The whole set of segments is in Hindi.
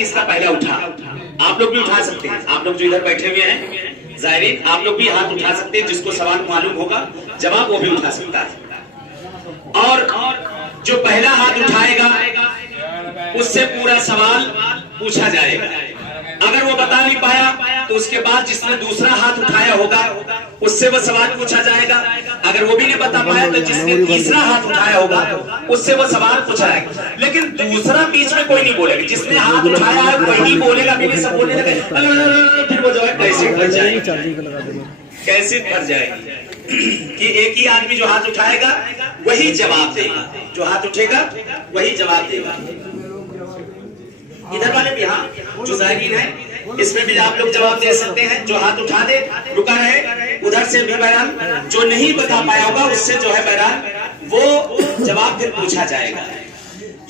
किसका पहला उठा। आप लोग भी उठा सकते हैं, आप लोग जो इधर बैठे हुए हैं जायरीन, आप लोग भी हाथ उठा सकते हैं। जिसको सवाल मालूम होगा जवाब वो भी उठा सकता है। और जो पहला हाथ उठाएगा उससे पूरा सवाल पूछा जाएगा। अगर वो बता नहीं पाया तो उसके बाद जिसने दूसरा हाथ उठाया होगा उससे वो सवाल पूछा जाएगा। अगर वो भी नहीं बता पाया तो जिसने तीसरा हाथ उठाया होगा उससे वो सवाल पूछा जाएगा। लेकिन दूसरा बीच में कोई नहीं बोलेगा। जिसने हाथ उठाया है वही बोलेगा, भी सब बोलने लगे, फिर वो जो है कैसे फंस जाएगी, कैसे फंस जाएगी कि एक ही आदमी जो हाथ उठाएगा वही जवाब देगा, जो हाथ उठेगा वही जवाब देगा। इधर वाले भी, हाँ जो जायरीन है इसमें भी आप लोग जवाब दे सकते हैं। जो हाथ उठा दे रुका रहे, उधर से भी बहरहाल जो नहीं बता पाया होगा उससे जो है बहरहाल वो जवाब फिर पूछा जाएगा।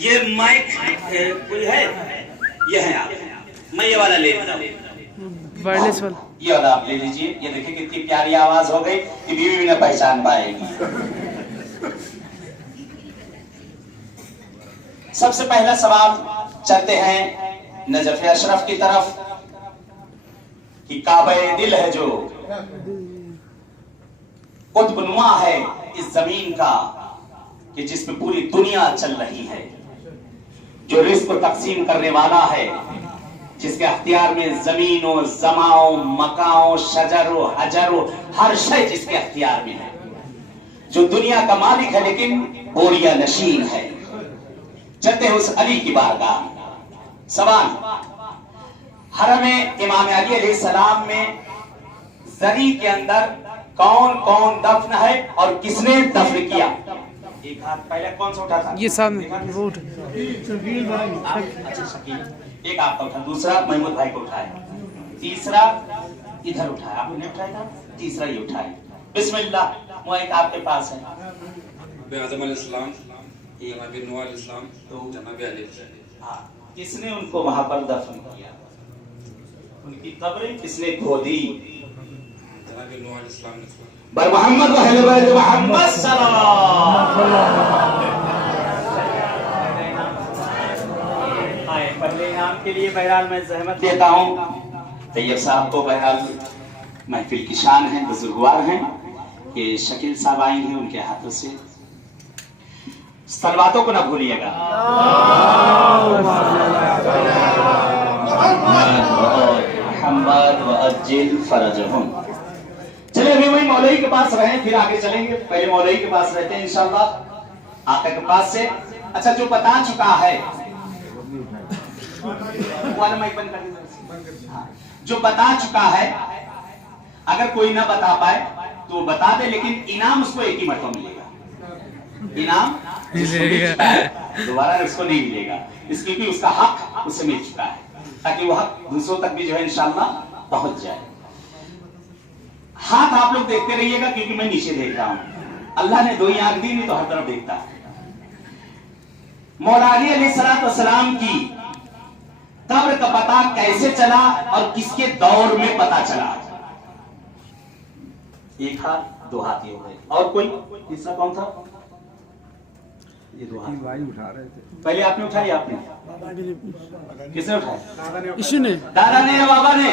ये माइक कोई है, ये है आप, मैं ये वाला ले लेता हूं, वायरलेस वाला, ये वाला आप ले लीजिए। ये देखिए कितनी प्यारी आवाज हो गई कि बीवी भी न पहचान पाएगी। सबसे पहला सवाल चलते हैं नजफ अशरफ की तरफ कि काबे दिल है जो कुतुबनुमा है इस जमीन का, कि जिसमें पूरी दुनिया चल रही है, जो रिस्क को तकसीम करने वाला है, जिसके अख्तियार में जमीनों जमाओ मकाओ शजरो हजरो हर शय जिसके अख्तियार में है, जो दुनिया का मालिक है लेकिन बोरिया नशीन है। चलते हैं उस अली की बारगाह। सवाल, हरम इमाम अली अलैहिस्सलाम में जरी के अंदर कौन कौन दफन है और किसने दफन किया? एक हाथ पहले कौन सा उठा था? ये सामने वो उठा। अच्छा शकील, एक आपका उठा, दूसरा महमूद भाई को उठाया, तीसरा इधर उठाया, आपने उठाया था, तीसरा ये उठाया। बिस्मिल्लाह, मुआइक आपके पास है। आज़म अलैहिस्सलाम, जनाब नूह अलैहिस्सलाम, तो जनाब अली। हाँ, किसने उनको वहां पर दफन किया? उनकी कब्रें किसने खोदी? जनाब नूह अलैहिस्सलाम ने। बर मोहम्मद व अहले बैत मोहम्मद सल्लल्लाहु आए। पहले इनाम के लिए बहरहाल मैं जहमत देता हूँ तैयब साहब को। बहरहाल महफिल की शान है, बुजुर्गवार हैं, ये शकील साहब आए हैं, उनके हाथों से सलवातों को ना भूलिएगा। चलिए अभी वही मौलवी के पास रहे, फिर आगे चलेंगे। पहले मौलवी के पास रहते हैं इंशाअल्लाह, आका के पास से। अच्छा, जो बता चुका है जो बता चुका है, अगर कोई ना बता पाए तो बता दे, लेकिन इनाम उसको एक ही मरतबा मिलेगा। इनाम दोबारा उसको नहीं मिलेगा, इसलिए कि उसका हक उसे मिल चुका है, ताकि वो हक दूसरों तक भी जो है इंशाअल्लाह पहुंच जाए। हाथ आप लोग देखते रहिएगा क्योंकि मैं नीचे देख रहा हूं। अल्लाह ने दो ही आंख दी, नहीं तो हर तरफ देखता है। मौला अली अलैहिस्सलाम की कब्र का पता कैसे चला और किसके दौर में पता चला? एक हाथ, दो हाथ ये हो गए, और कोई तीसरा कौन था? ये दो हाथ उठा रहे थे। पहले आपने उठाई, आपने किसने उठाया? इसी ने, दादा ने या बाबा ने?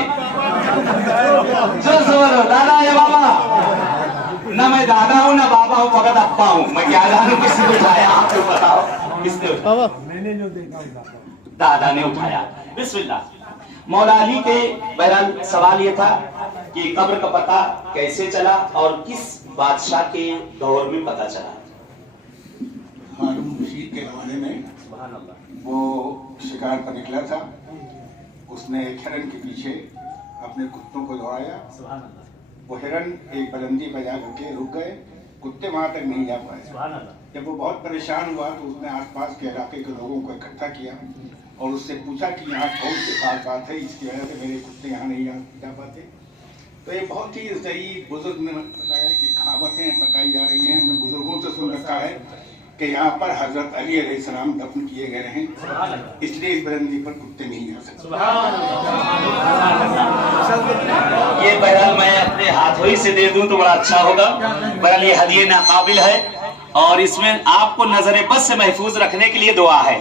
जो बोलो, दादा या बाबा? ना मैं दादा हूँ ना बाबा हूँ, फकत अप्पा हूँ। मैं क्या जानूं किसने उठाया? आप तो बताओ किसने उठाया? मैंने जो देखा दादा ने उठाया। बिस्मिल्लाह। मौला अली के बहरहाल सवाल ये था कि कब्र का पता कैसे चला और किस बादशाह के दौर में पता चला? हारून रशीद के जमाने में वो शिकार पर निकला था, उसने एक हिरन के पीछे अपने कुत्तों को दौड़ाया। वो हिरन एक बुलंदी पर जा करके रुक गए, कुत्ते वहां तक नहीं जा पाए। जब वो बहुत परेशान हुआ तो उसने आसपास के इलाके के लोगों को इकट्ठा किया और उससे पूछा कि यहाँ कौन सी खास बात है इसकी वजह से मेरे कुत्ते यहाँ नहीं जा पाते। तो ये बहुत ही सही बुजुर्ग ने बताया कि कहावतें बताई जा रही हैं, मैं बुजुर्गों से सुन रखा है कि यहाँ पर हजरत अली अलैहिस्सलाम दफन किए गए हैं, इसलिए इस बुलंदी पर कुत्ते नहीं जा सकते। ये बहरहाल मैं अपने हाथों ही से दे दूं तो बड़ा अच्छा होगा। बहरहाल ये हदिये नाकाबिल है और इसमें आपको नजर बस से महफूज रखने के लिए दुआ है।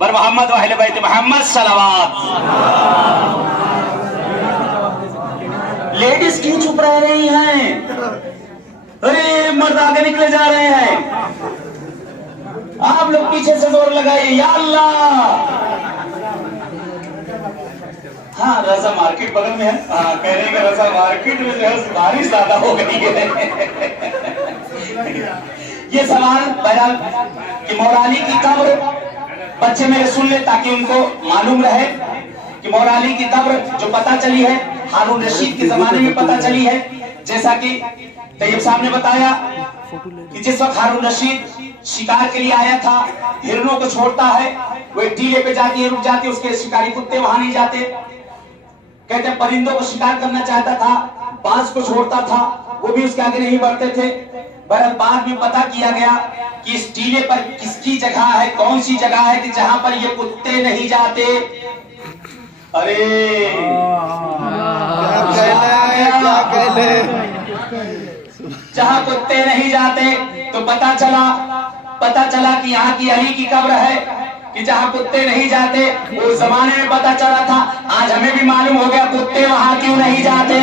बर मोहम्मद व अहले बैत मोहम्मद सलावत। लेडीज क्यों चुप रह रही हैं? अरे मर्द आगे निकले जा रहे हैं, आप लोग पीछे से जोर लगाइए, या अल्लाह। हाँ, रजा मार्केट बगल में है। हाँ, कह रहे हैं कि रजा मार्केट में जो है बारिश ज्यादा हो गई है। ये सवाल बहरहाल कि मौलानी की कब्र, बच्चे मेरे सुन ले ताकि उनको मालूम रहे कि मौलानी की कब्र जो पता चली है हारून रशीद के जमाने में पता चली है। जैसा कि तैयब साहब ने बताया कि जिस वक्त हारून रशीद शिकार के लिए आया था, हिरणों को छोड़ता है, वो एक टीले पे जाती है, रुक जाती है, उसके शिकारी कुत्ते वहां नहीं जाते। कहते हैं परिंदों को शिकार करना चाहता था, बाज को छोड़ता था, वो भी उसके आगे नहीं बढ़ते थे। बहरहाल बाद में पता किया गया कि इस टीले पर किसकी जगह है, कौन सी जगह है कि जहां पर ये कुत्ते नहीं जाते। अरे जहां कुत्ते नहीं जाते तो पता चला कि यहाँ की अली की कब्र है कि जहाँ कुत्ते नहीं जाते। उस जमाने में पता चला था, आज हमें भी मालूम हो गया कुत्ते वहां क्यों नहीं जाते।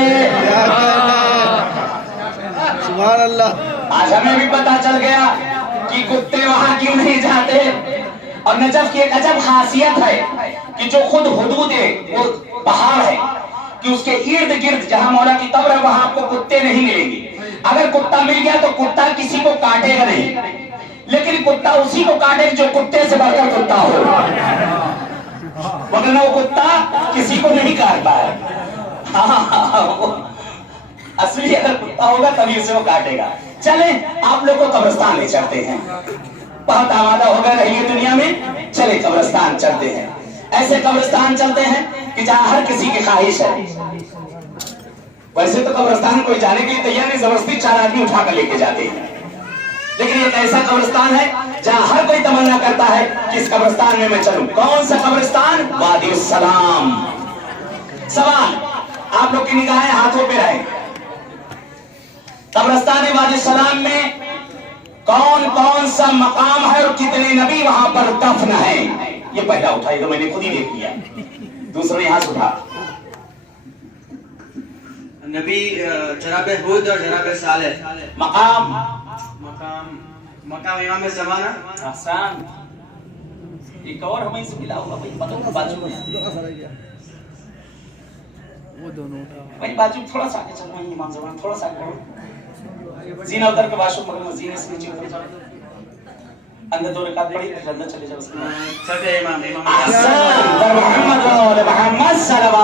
सुभान अल्लाह। आज हमें भी पता चल गया कि कुत्ते वहां क्यों नहीं जाते। और नजफ की एक अजब खासियत है कि जो खुद हुदूद है, वो पहाड़ है कि उसके इर्द गिर्द जहां मौला की कब्र है वहां आपको कुत्ते नहीं मिलेंगे। अगर कुत्ता मिल गया तो कुत्ता किसी को काटेगा नहीं, लेकिन कुत्ता उसी को काटेगा जो कुत्ते से बढ़कर कुत्ता हो, वरना वो कुत्ता किसी को नहीं काटता है। असली अगर कुत्ता होगा तभी उसे वो काटेगा। चले आप लोग को कब्रिस्तान ले चलते हैं, बहुत आवादा हो गए रहिए दुनिया में, चले कब्रिस्तान चलते हैं। ऐसे कब्रिस्तान चलते हैं कि जहां हर किसी की ख्वाहिश है। वैसे तो कब्रिस्तान कोई जाने के लिए तैयार नहीं, जबरदस्ती 4 आदमी उठाकर लेके जाते हैं, लेकिन एक ऐसा कब्रिस्तान है जहां हर कोई तमन्ना करता है कि इस कब्रिस्तान में मैं चलूं। कौन सा कब्रिस्तान? वादी सलाम। सवाल आप लोग की निगाहें हाथों पे रहे, कब्रिस्तान वादी सलाम में कौन कौन सा मकाम है और कितने नबी वहां पर दफन है? ये पहला उठाई तो मैंने खुद ही देख लिया। दूसरा यहां से उठा, नबी जनाबे हुद और जनाबे सालेह। मकाम मकाम इमाम ज़माना। आसान, एक और हमें से मिला होगा भाई, पता बाजू में वो दोनों उठा भाई, बाजू थोड़ा सा आगे चलो, इमाम ज़माना थोड़ा सा आगे। जीना उतर के वाशरूम पकड़ना, जीने से नीचे उतर जाओ, अंदर 2 रकात पढ़ी फिर अंदर चले जाओ। उसके बाद छठे इमाम आसान, बर मोहम्मद व मोहम्मद सल्लल्लाहु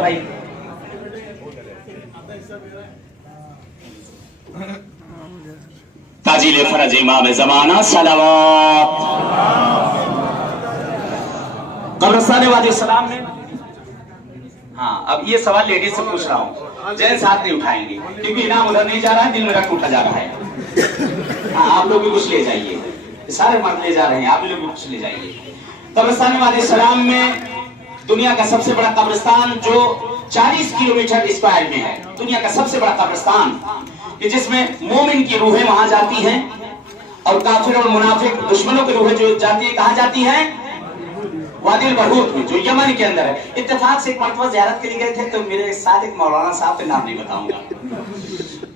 भाई। ताजील फरज इमाम ज़माना सलावत। कब्रिस्तान वादी सलाम में, हाँ अब ये सवाल लेडीज से पूछ रहा हूँ, जेंट्स हाथ नहीं उठाएंगे क्योंकि इनाम उधर नहीं जा रहा है, दिल में रख उठा जा रहा है। हाँ आप लोग भी कुछ ले जाइए, सारे मर्द ले जा रहे हैं, आप लोग भी कुछ ले जाइए। कब्रिस्तान वादी सलाम में दुनिया का सबसे बड़ा कब्रिस्तान जो 40 किलोमीटर स्क्वायर में है, दुनिया का सबसे बड़ा कब्रिस्तान कि जिसमें मोमिन की रूहें वहां जाती हैं और काफिर और मुनाफिक दुश्मनों की रूहें जो जाती है, कहां जाती हैं? वादिल बरूत में, जो यमन के अंदर है। इत्तेफाक से एक मरतबा ज़ियारत के लिए गए थे, तो मेरे साथ एक मौलाना साहब के नाम नहीं बताऊंगा,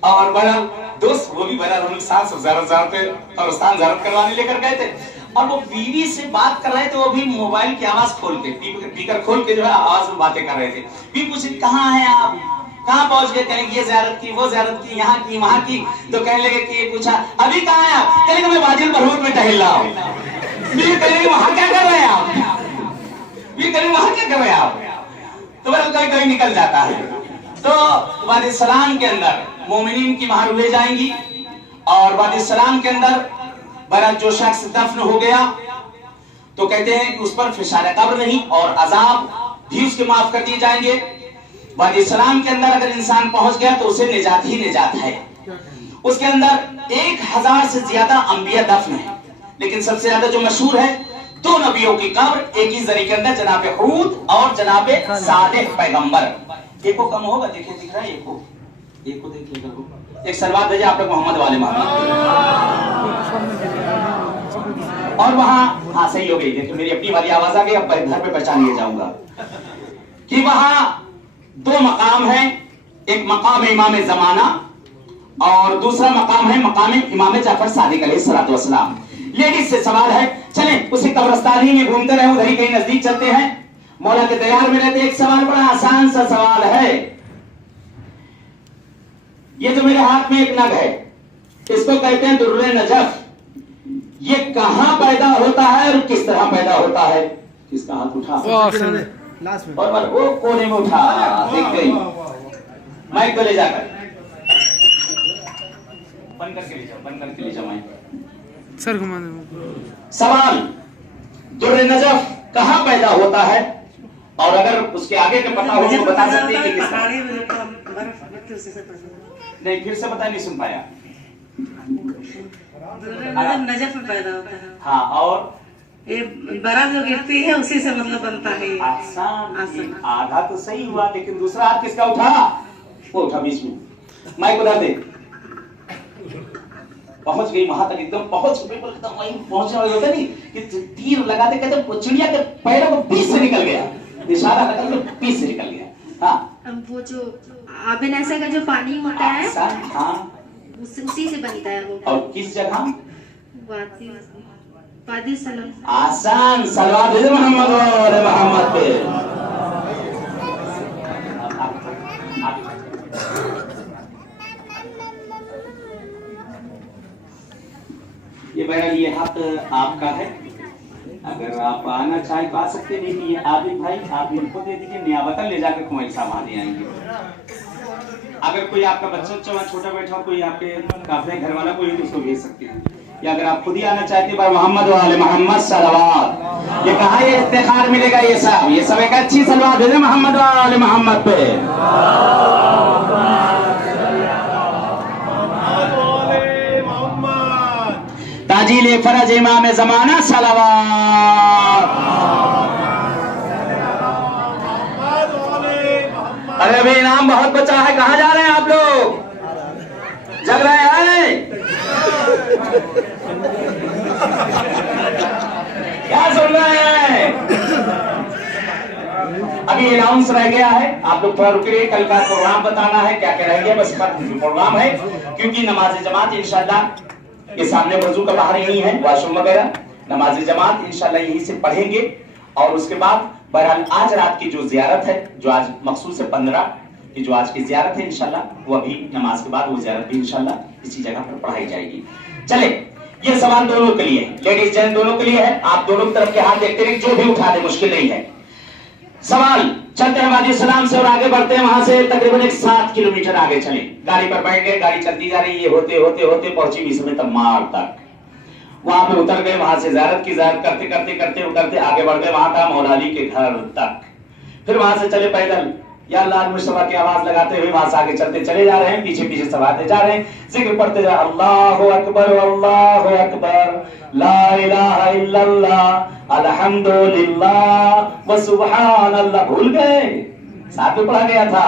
और बड़ा दोस्त वो भी बड़ा उनके साथ ज़ियारत पे कब्रिस्तान ज़ियारत करवाने लेकर गए थे, और वो बीवी से बात कर रहे थे, वो भी मोबाइल की आवाज खोल के, स्पीकर खोल के जो है आवाज में बातें कर रहे थे। बीवी पूछे कहाँ हैं आप, कहाँ पहुंच गए? कहेंगे ये ज़ियारत की, वो ज़ियारत की, यहाँ की, वहाँ की। तो कहने लगे कि ये पूछा अभी कहाँ है आप? कहेंगे मैं वादिल बरूत में टहल रहा हूँ। बीवी कहेंगे वहां क्या कर रहे हैं आप? बीवी कहेंगे वहां क्या कर रहे हैं आप? तो वह कहीं कहीं निकल जाता है। तो वादी सलाम के अंदर मोमिनीन की वहां रूहें जाएंगी, और वादी सलाम के अंदर बड़ा जो शख्स दफन हो गया तो कहते हैं कि उस पर फिशार कब्र नहीं और अजाब भी उसके माफ कर दिए जाएंगे। वादी सलाम के अंदर अगर इंसान पहुंच गया तो उसे निजात ही निजात है। उसके अंदर 1000 से ज्यादा अंबिया दफन है, लेकिन सबसे ज्यादा जो मशहूर है 2 नबियों की कब्र एक ही जरी के अंदर, जनाबे हूद और जनाबे सालेह पैगंबर। एक को कम होगा, देखिए दिख रहा है, एक को देखिएगा, एक सलवात भेजा आप लोग मोहम्मद वाले मोहम्मद। और वहां हाँ सही हो गई, देखो मेरी अपनी वाली आवाज आ गई, अब घर पे पहचान लिए जाऊंगा कि वहां दो मकाम है, एक मकाम इमाम जमाना और दूसरा मकाम है मकाम इमाम जाफर सादिक अलैहिस्सलातु वस्सलाम। लेडीज से सवाल है, चलें उसी कब्रिस्तान ही में घूमते रहे, उधर ही कहीं नजदीक चलते हैं, मौला के तैयार में रहते। एक सवाल बड़ा आसान सा सवाल है, ये जो मेरे हाथ में एक नग है इसको कहते हैं दुर्रे नजफ, ये कहां पैदा होता है और किस तरह पैदा होता है? किसका हाथ उठा? लास्ट में और वो कोने में उठा, देख गई, माइक को ले जाकर बंद करके ले जाओ, बंद करके ले जाओ माइक। सर घुमा दो। सवाल, दुर्रे नजफ कहां पैदा होता है? और अगर उसके आगे का पता हो तो बता सकते हैं कि किस नहीं, फिर से पता नहीं सुन पाया। नजफ में पैदा होता है। हाँ, और ये बरा जो गिरती है उसी से मतलब बनता है। आसान, आधा तो सही हुआ, लेकिन दूसरा हाथ किसका उठा? वो उठा बीच में, माइक उधर दे। पहुंच गई वहां तक, एकदम पहुंच बिल्कुल एकदम वहीं पहुंचने वाले होते नहीं कि तीर लगाते कहते चिड़िया के पैरों को बीच से निकल गया, इशारा निकल के बीच से निकल गया। हाँ, वो जो आबिन ऐसा का जो पानी होता है हाँ, उसी से बनता है वो। और किस जगह? वादी सलम। आसान, सलवात भेजो मोहम्मद और मोहम्मद पे। ये बहरहाल ये हाथ आपका है, अगर आप आना चाहे तो आ सकते, नहीं कि ये आबिद भाई आप इनको दे दीजिए, नियाबतन ले जाकर कुमारी साहब वहां दे आएंगे। अगर कोई आपका बच्चा वहां छोटा बैठा, कोई आपके काफले घर वाला कोई तो उसको भेज सकते हैं, या अगर आप खुद ही आना चाहते हैं मोहम्मद वाले मोहम्मद सलवात। ये कहा ये इफ्तिखार मिलेगा, ये सब एक अच्छी सलवात भेजे मोहम्मद वाले मोहम्मद पे। ताजील फरज इमाम जमाना सलवात। अरे अभी इनाम बहुत बचा है, कहाँ जा रहे हैं आप लोग? जग रहे हैं? क्या सुन रहे हैं? अभी अनाउंस रह गया है, आप लोग थोड़ा रुकिए, कल का प्रोग्राम बताना है, क्या क्या रह गया, बस प्रोग्राम है, क्योंकि नमाज जमात इंशाल्लाह ये सामने वजू का बाहर यही है, वॉशरूम वगैरह, नमाज जमात इंशाल्लाह यहीं से पढ़ेंगे। और उसके बाद बहरहाल आज रात की जो जियारत है, जो आज मखसूस है 15 की जो आज की जियारत है इंशाल्लाह, वो अभी नमाज के बाद वो जियारत भी इंशाल्लाह इसी जगह पर पढ़ाई जाएगी। चले, ये सवाल दोनों के लिए, लेडीज जेंट्स दोनों के लिए है, आप दोनों तरफ के हाथ देखते रहिए, जो भी उठा दे मुश्किल नहीं है। सवाल, चलते हैं वादी सलाम से और आगे बढ़ते हैं, वहां से तकरीबन 7 किलोमीटर आगे चले, गाड़ी पर बैठ गए, गाड़ी चलती जा रही है, होते होते होते पहुंची बीच में तमार तक, वहां पे उतर गए, वहां से ज़ियारत की ज़ियारत करते करते करते उतरते आगे बढ़ गए, वहां था मौला अली के घर तक, फिर वहां से चले पैदल, या अल्लाह मुस्तफा की आवाज लगाते हुए वहां से आगे चलते चले जा रहे हैं, पीछे पीछे सब आते जा रहे हैं, जिक्र पढ़ते जा, अल्लाहु अकबर अल्लाहु अकबर, ला इलाहा इल्लल्लाह अल्हम्दुलिल्लाह व सुब्हानल्लाह। भूल गए, साथ में पढ़ा गया था।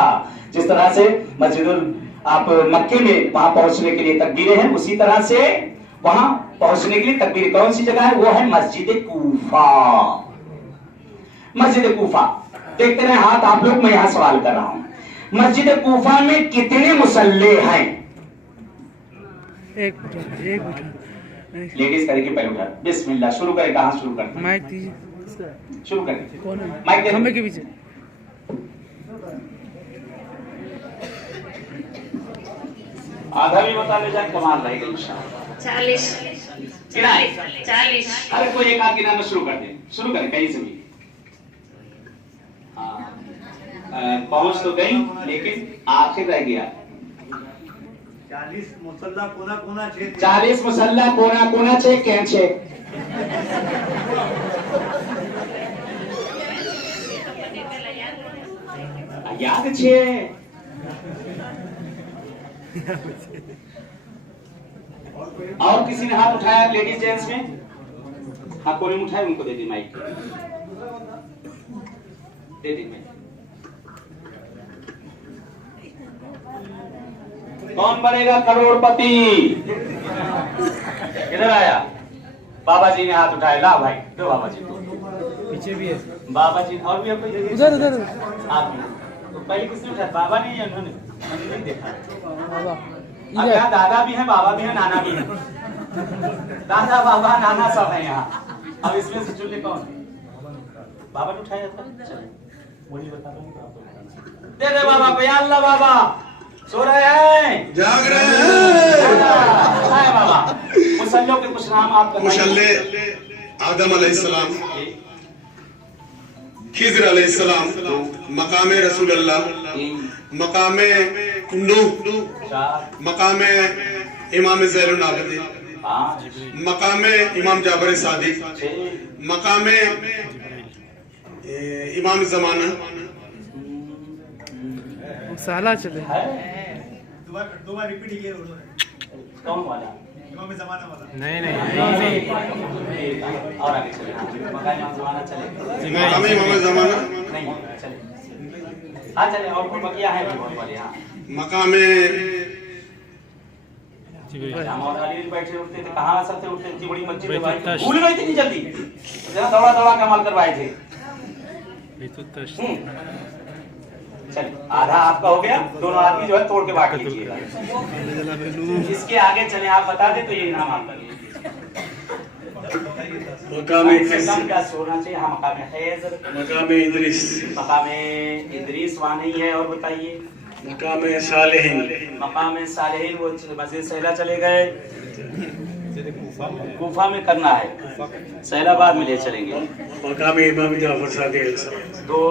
जिस तरह से मस्जिदुल आप मक्के में वहां पहुंचने के लिए तकबीरें हैं, उसी तरह से वहां पहुंचने के लिए तकबीर कौन सी जगह है? वो है मस्जिद कूफा। मस्जिद कूफा देखते रहे हाथ आप लोग, मैं यहां सवाल कर रहा हूं, मस्जिद कूफा में कितने मुसल्ले हैं? एक मिनट लेडीज करके पहले उठा, बिस्मिल्लाह, शुरू करें, कहां शुरू करते हैं? माइक दीजिए। शुरू करें, कौन है? माइक दे, खंबे के पीछे। आधा भी बता ले जाए, कमाल रहेगा इंशाअल्लाह। 40 गिनाए, 40। अरे कोई एक आध गिनाना शुरू कर दे, शुरू करें कहीं से भी। पहुंच तो गई लेकिन आखिर रह गया। 40 मुसल्ला कोना कोना छे, 40 मुसल्ला कोना कोना छे, क्या छे? याद छे? और किसी ने हाथ उठाया लेडीज जेंट्स में? हाँ, कोई उठाए, उनको दे दी माइक, दे दी माइक। कौन बनेगा करोड़पति? किधर आया? बाबा जी ने हाथ उठाया। ला भाई, दो बाबा जी। पीछे भी है बाबा जी और भी आपको उधर उधर आप तो पहले किसने उठाया? बाबा ने या उन्होंने? मैंने नहीं देखा। बाबा अब यहाँ दादा भी है, बाबा भी है, नाना भी है। दादा बाबा नाना सब है यहाँ। अब इसमें से चुनने कौन? बाबा ने उठाया था। वही बता रहा हूँ, दे दे बाबा को। या अल्लाह, बाबा सो रहे हैं? जाग रहे हैं। है बाबा। मुसल्लों के कुछ नाम आप मुसल्ले आदम अलैहिस्सलाम, खिज़र अलैहिस्सलाम, मकामे रसूल अल्लाह, मकामे नूह, मकामे इमाम ज़ैनुल आबिदीन, मकामे इमाम जाबर सादिक, मकामे इमाम ज़माना। साला चले दो बार रिपीट किए उन्होंने। कौन वाला? इमाम ज़माना वाला। नहीं और आगे चले। मकामे इमाम ज़माना चले। मकामे इमाम ज़माना नहीं चले। हाँ चले। और कोई बकिया है भी बहुत वाले? हाँ मकामे और अली बैठे उठते थे। कहाँ सबसे उठते थे? बड़ी मस्जिद में भाई, भूल गई थी जल्दी। जरा दौड़ा दौड़ा कमाल करवाए थे। चलिए, आधा आपका हो गया। दोनों आदमी जो है तोड़ के बांट लीजिएगा। इसके आगे चले, आप बता दे तो ये इनाम आपका। मकामे क्या सोना चाहिए? हाँ, मकामे खैज़र, मकामे इद्रिस, मकामे इद्रिस वहाँ नहीं है। और बताइए। मकामे सालेहीन, मकामे सालेहीन वो मस्जिद सहला चले गए। गुफा में करना है, सहलाबाद में ले चलेंगे। मकामे इमाम जाफर सादिक अलैहिस्सलाम। दो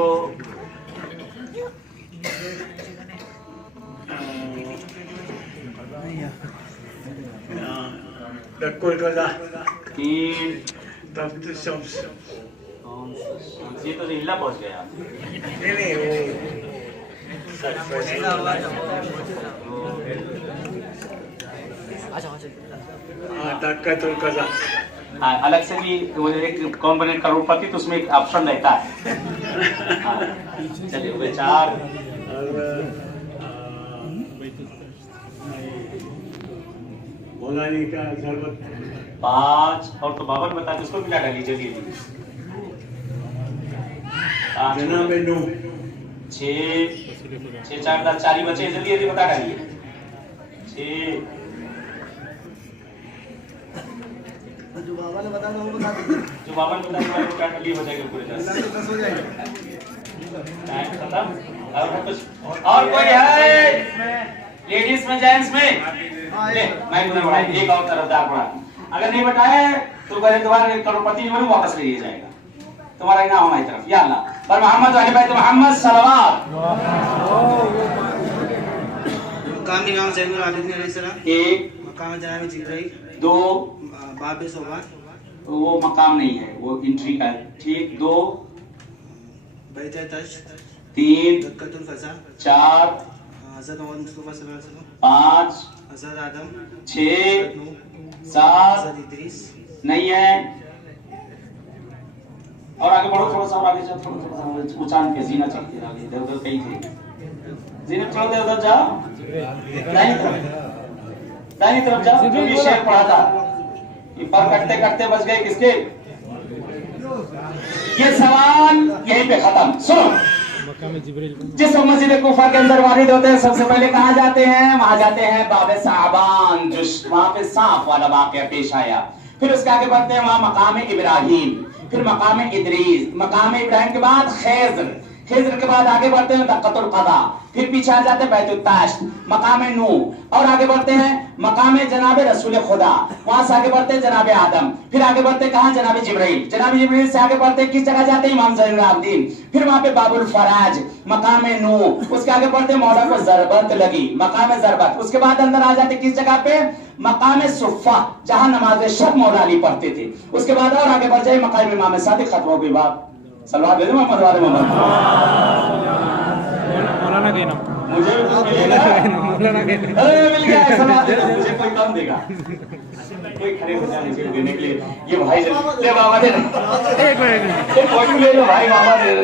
दक्कुल कज़ा, तीन। तफ्त शम्स। ये तो जिला पहुंच गया। नहीं वो तक्कतुल कज़ा। हाँ, अलग से भी एक कौन बने करोड़पति, तो उसमें एक ऑप्शन रहता है। हाँ, चलिए हो गए 4। मौलानी का शरबत 5। और तो बाबर बता दो, उसको मिला डालिए जल्दी जल्दी। जनाब नूह 6 6 4 10 4 ही बचे, जल्दी जल्दी बता डालिए। 6। जो बाबा ने बताया वो बता दीजिए। जो बाबर बता दो क्या डालिए, हो जाएगा पूरे 10 हो जाएगा। खत्म। और कुछ और कोई है? लेडीज में, जेंट्स में? ले, मैं तुम्हें बढ़ाई एक और तरफदार बढ़ा। अगर नहीं बताए तो कहे तुम्हारे करोड़पति में वापस ले लिया जाएगा। तुम्हारा इनाम हमारी तरफ। या अल्लाह पर मोहम्मद वाले भाई, तो मोहम्मद सलवात। मकाम इमाम ज़ैनुल आबिदीन अलैहिस्सलाम, 1। मकाम जनाब जिब्राइल, 2। बाब सोबान, वो मकाम नहीं है, वो एंट्री का है। ठीक। 2। बैत तश, 3। दक्कतुल क़ज़ा, 4। हज़रत मोहम्मद मुस्तफ़ा सल्लल्लाहु अलैहि वसल्लम, 5। हज़रत आदम, 6। 7। हज़रत इद्रीस। नहीं है। और आगे बढ़ो थोड़ा सा, और आगे जाओ थोड़ा सा उचान के जीना चाहिए। आगे इधर उधर कहीं थे, जीना थोड़ा देर उधर जाओ। दाहिनी तरफ जाओ। जो भी शेर पढ़ा था, ये पर कटते कटते बच गए किसके? ये सवाल यहीं पे खत्म। सुनो, जिस मस्जिद कुफा के अंदर वारिद होते हैं, सबसे पहले कहाँ जाते हैं? वहां जाते हैं बाबे साबान, जो वहां पे सांप वाला वाकया पेश आया। फिर उसके आगे बढ़ते हैं, वहां मकाम इब्राहिम, फिर मकाम इद्रीस, मकाम इब्राहिम के बाद खैज़र, खैज़र के बाद आगे बढ़ते हैं दक्कतुल क़ज़ा, फिर पीछे आ जाते हैं बैतुत ताश, मकाम नूह, और आगे बढ़ते हैं मकाम जनाब रसूल खुदा, वहां से आगे बढ़ते हैं जनाब आदम, फिर आगे बढ़ते हैं कहां? जनाब जिब्राइल, जनाब जिब्राइल से आगे बढ़ते हैं किस जगह जाते हैं? इमाम ज़ैनुल आबिदीन, फिर वहां पे बाबुल फराज, मकाम नूह, उसके आगे बढ़ते हैं मौला को ज़रबत लगी, मकाम ज़रबत, उसके बाद अंदर आ जाते किस जगह पे? मकाम सुफ़ा, जहां नमाज शब मौला अली पढ़ते थे। उसके बाद और आगे बढ़ जाए मकाम इमाम सादिक, खत्म हो गई बात। सलवात भेजो मोहम्मद वाले मोहम्मद। मौलाना के नाम मुझे भी कुछ मिलेगा। मौलाना के अरे मिल गया, सलवात भेजो। मुझे कोई कम देगा, कोई खड़े हो जाने मुझे देने के लिए। ये भाई ले बाबा दे, एक मिनट कोई ले लो भाई, बाबा दे।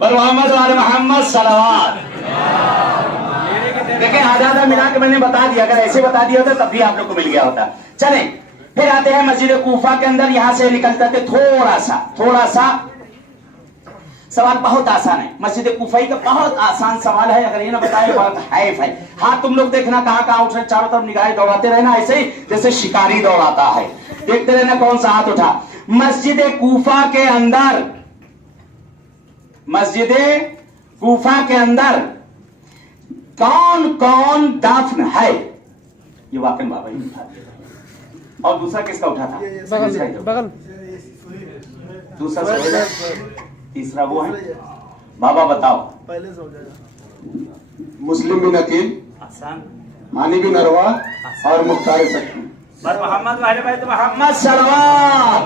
पर मोहम्मद वाले मोहम्मद सलवात। लेकिन आधा आधा मिला के मैंने बता दिया, अगर ऐसे बता दिया होता तब भी आप लोग को मिल गया होता। चलें फिर आते हैं मस्जिद कूफा के अंदर। यहां से निकलते थे थोड़ा सा सवाल बहुत आसान है। मस्जिद कूफा का बहुत आसान सवाल है, अगर ये ना बताए बहुत है भाई। हाँ तुम लोग देखना कहाँ उठ रहे, चारों तरफ निगाहें दौड़ाते रहना, ऐसे ही जैसे शिकारी दौड़ाता है, देखते रहना कौन सा हाथ उठा। मस्जिद कूफा के अंदर, मस्जिद कूफा के अंदर कौन कौन दफन है? ये वाकई बाबा ही उठा दिया। और दूसरा किसका उठा था? बगल। दूसरा तीसरा वो है बाबा, बताओ। पहले से हो जाएगा। मुस्लिम बिन अकील, हानी बिन अरवा और मुख्तार सख्ती। मोहम्मद वाले भाई तो मोहम्मद सलवात।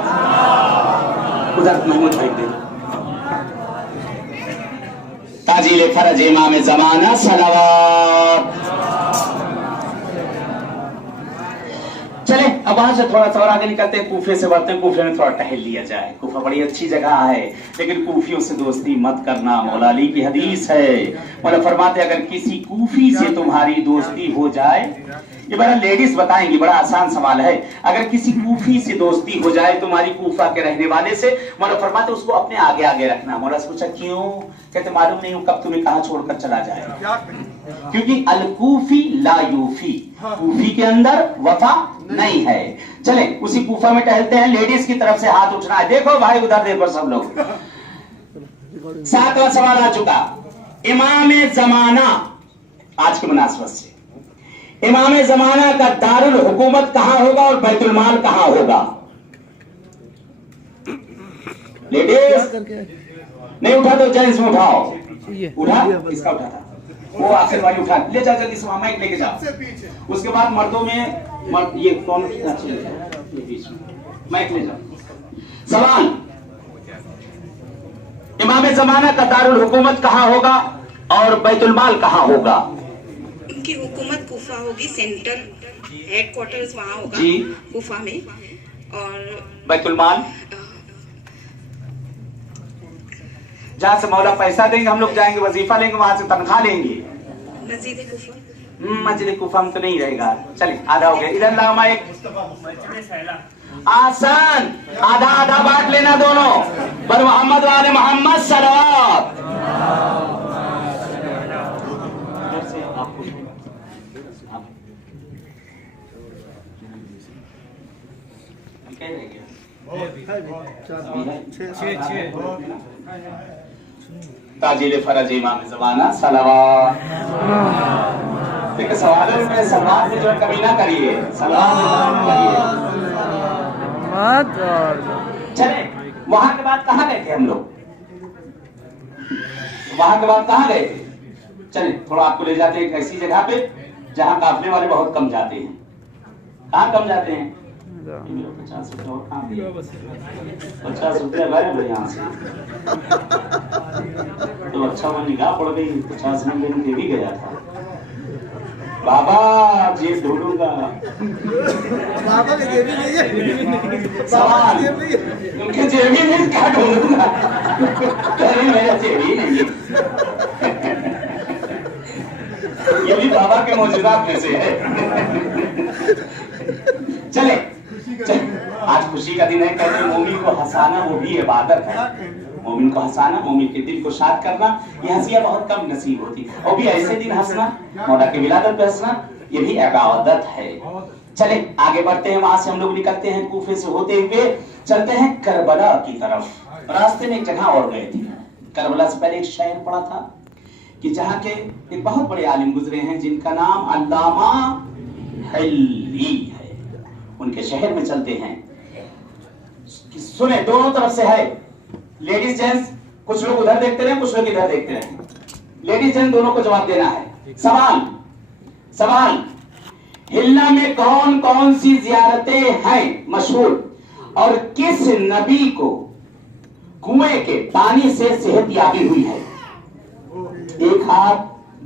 उधर महमूद भाई दे ताजील फरज इमाम ज़माना सलवात। चले अब वहां से थोड़ा सा और आगे निकलते हैं, कूफे से बढ़ते हैं। कूफे में थोड़ा टहल लिया जाए। कूफा बड़ी अच्छी जगह है, लेकिन कूफियों से दोस्ती मत करना। मौला अली की हदीस है, मौला फरमाते अगर किसी कूफी से तुम्हारी दोस्ती हो जाए, ये बड़ा लेडीज बताएंगी, बड़ा आसान सवाल है। अगर किसी कूफी से दोस्ती हो जाए तुम्हारी कूफा के रहने वाले से, मौला फरमाते उसको अपने आगे आगे रखना। मौला से पूछा क्यों? कहते मालूम नहीं हूं कब तुम्हें कहां छोड़कर चला जाए। क्योंकि अलकूफी ला यूफी, कूफी के अंदर वफा नहीं है। चले उसी कूफा में टहलते हैं। लेडीज की तरफ से हाथ उठना है। देखो भाई उधर देखो सब लोग। 7वां सवाल आ चुका। इमाम जमाना, आज के मुनासबत से इमाम जमाना का दारुल हुकूमत कहां होगा और बैतुल माल कहां होगा? लेडीज नहीं उठा तो जेंट्स में उठाओ। उठा, किसका उठा था? वो आखिर वाली उठा, ले जा जल्दी से माइक लेके जाओ। उसके बाद मर्दों में ये कौन बीच में माइक ले जाओ। सवाल, इमाम जमाना का दारुल हुकूमत कहां होगा और बैतुल माल कहां होगा? उनकी हुकूमत कूफा होगी, सेंटर हेडक्वार्टर्स वहाँ होगा जी कूफा में। और बैतुल माल जहाँ से मौला पैसा देंगे हम लोग जाएंगे, वजीफा लेंगे, वहां से तनख्वाह लेंगे। मस्जिद कूफा, मस्जिद कूफा में तो नहीं रहेगा। चलिए आधा हो गया। इधर लामा एक आसान, आधा आधा बांट लेना दोनों पर। मोहम्मद वाले मोहम्मद सलवात। ताजील फरज इमाम ज़माना सलवात। देखिए सवालों में सलवात में जो है कमी ना करिए, सलवात करिए। चले वहां के बाद कहाँ गए थे हम लोग? वहां के बाद कहाँ गए थे? चले थोड़ा आपको ले जाते हैं एक ऐसी जगह पे जहाँ काफले वाले बहुत कम जाते हैं। कहाँ कम जाते हैं? 50 रुपया और कहाँ दिए? 50 रुपया गायब है यहाँ से। तो अच्छा वो निगाह पड़ गई, 50 में मैंने दे भी गया था। बाबा जेब ढूंढूंगा। बाबा की जेब नहीं है। सवाल, उनके जेब ही नहीं, क्या ढूंढूंगा? अरे मेरा जेब ही नहीं है। ये भी बाबा के मौजूदात में से है। चले आज खुशी का दिन है। कहते हैं मोमिन को हंसाना वो भी इबादत है। मोमिन को हंसाना, मोमिन के दिल को शाद करना, ये हंसियां बहुत कम नसीब होती। और भी ऐसे दिन हंसना, मौला के विलादत पे हंसना, ये भी इबादत है। चले आगे बढ़ते हैं। वहां से हम लोग निकलते हैं कूफे से होते हुए चलते हैं करबला की तरफ। रास्ते में एक जगह और गए थे। करबला से पहले एक शहर पड़ा था कि जहाँ के एक बहुत बड़े आलिम गुजरे हैं जिनका नाम अल्लामा हल्ली है। उनके शहर में चलते हैं। सुने दोनों तरफ से है, लेडीज जेंट्स, कुछ लोग उधर देखते रहे, कुछ लोग इधर देखते रहे। लेडीज जेंट्स दोनों को जवाब देना है। सवाल, हिल्ला में कौन कौन सी जियारतें हैं मशहूर और किस नबी को कुएं के पानी से सेहत याबी हुई है? एक हाथ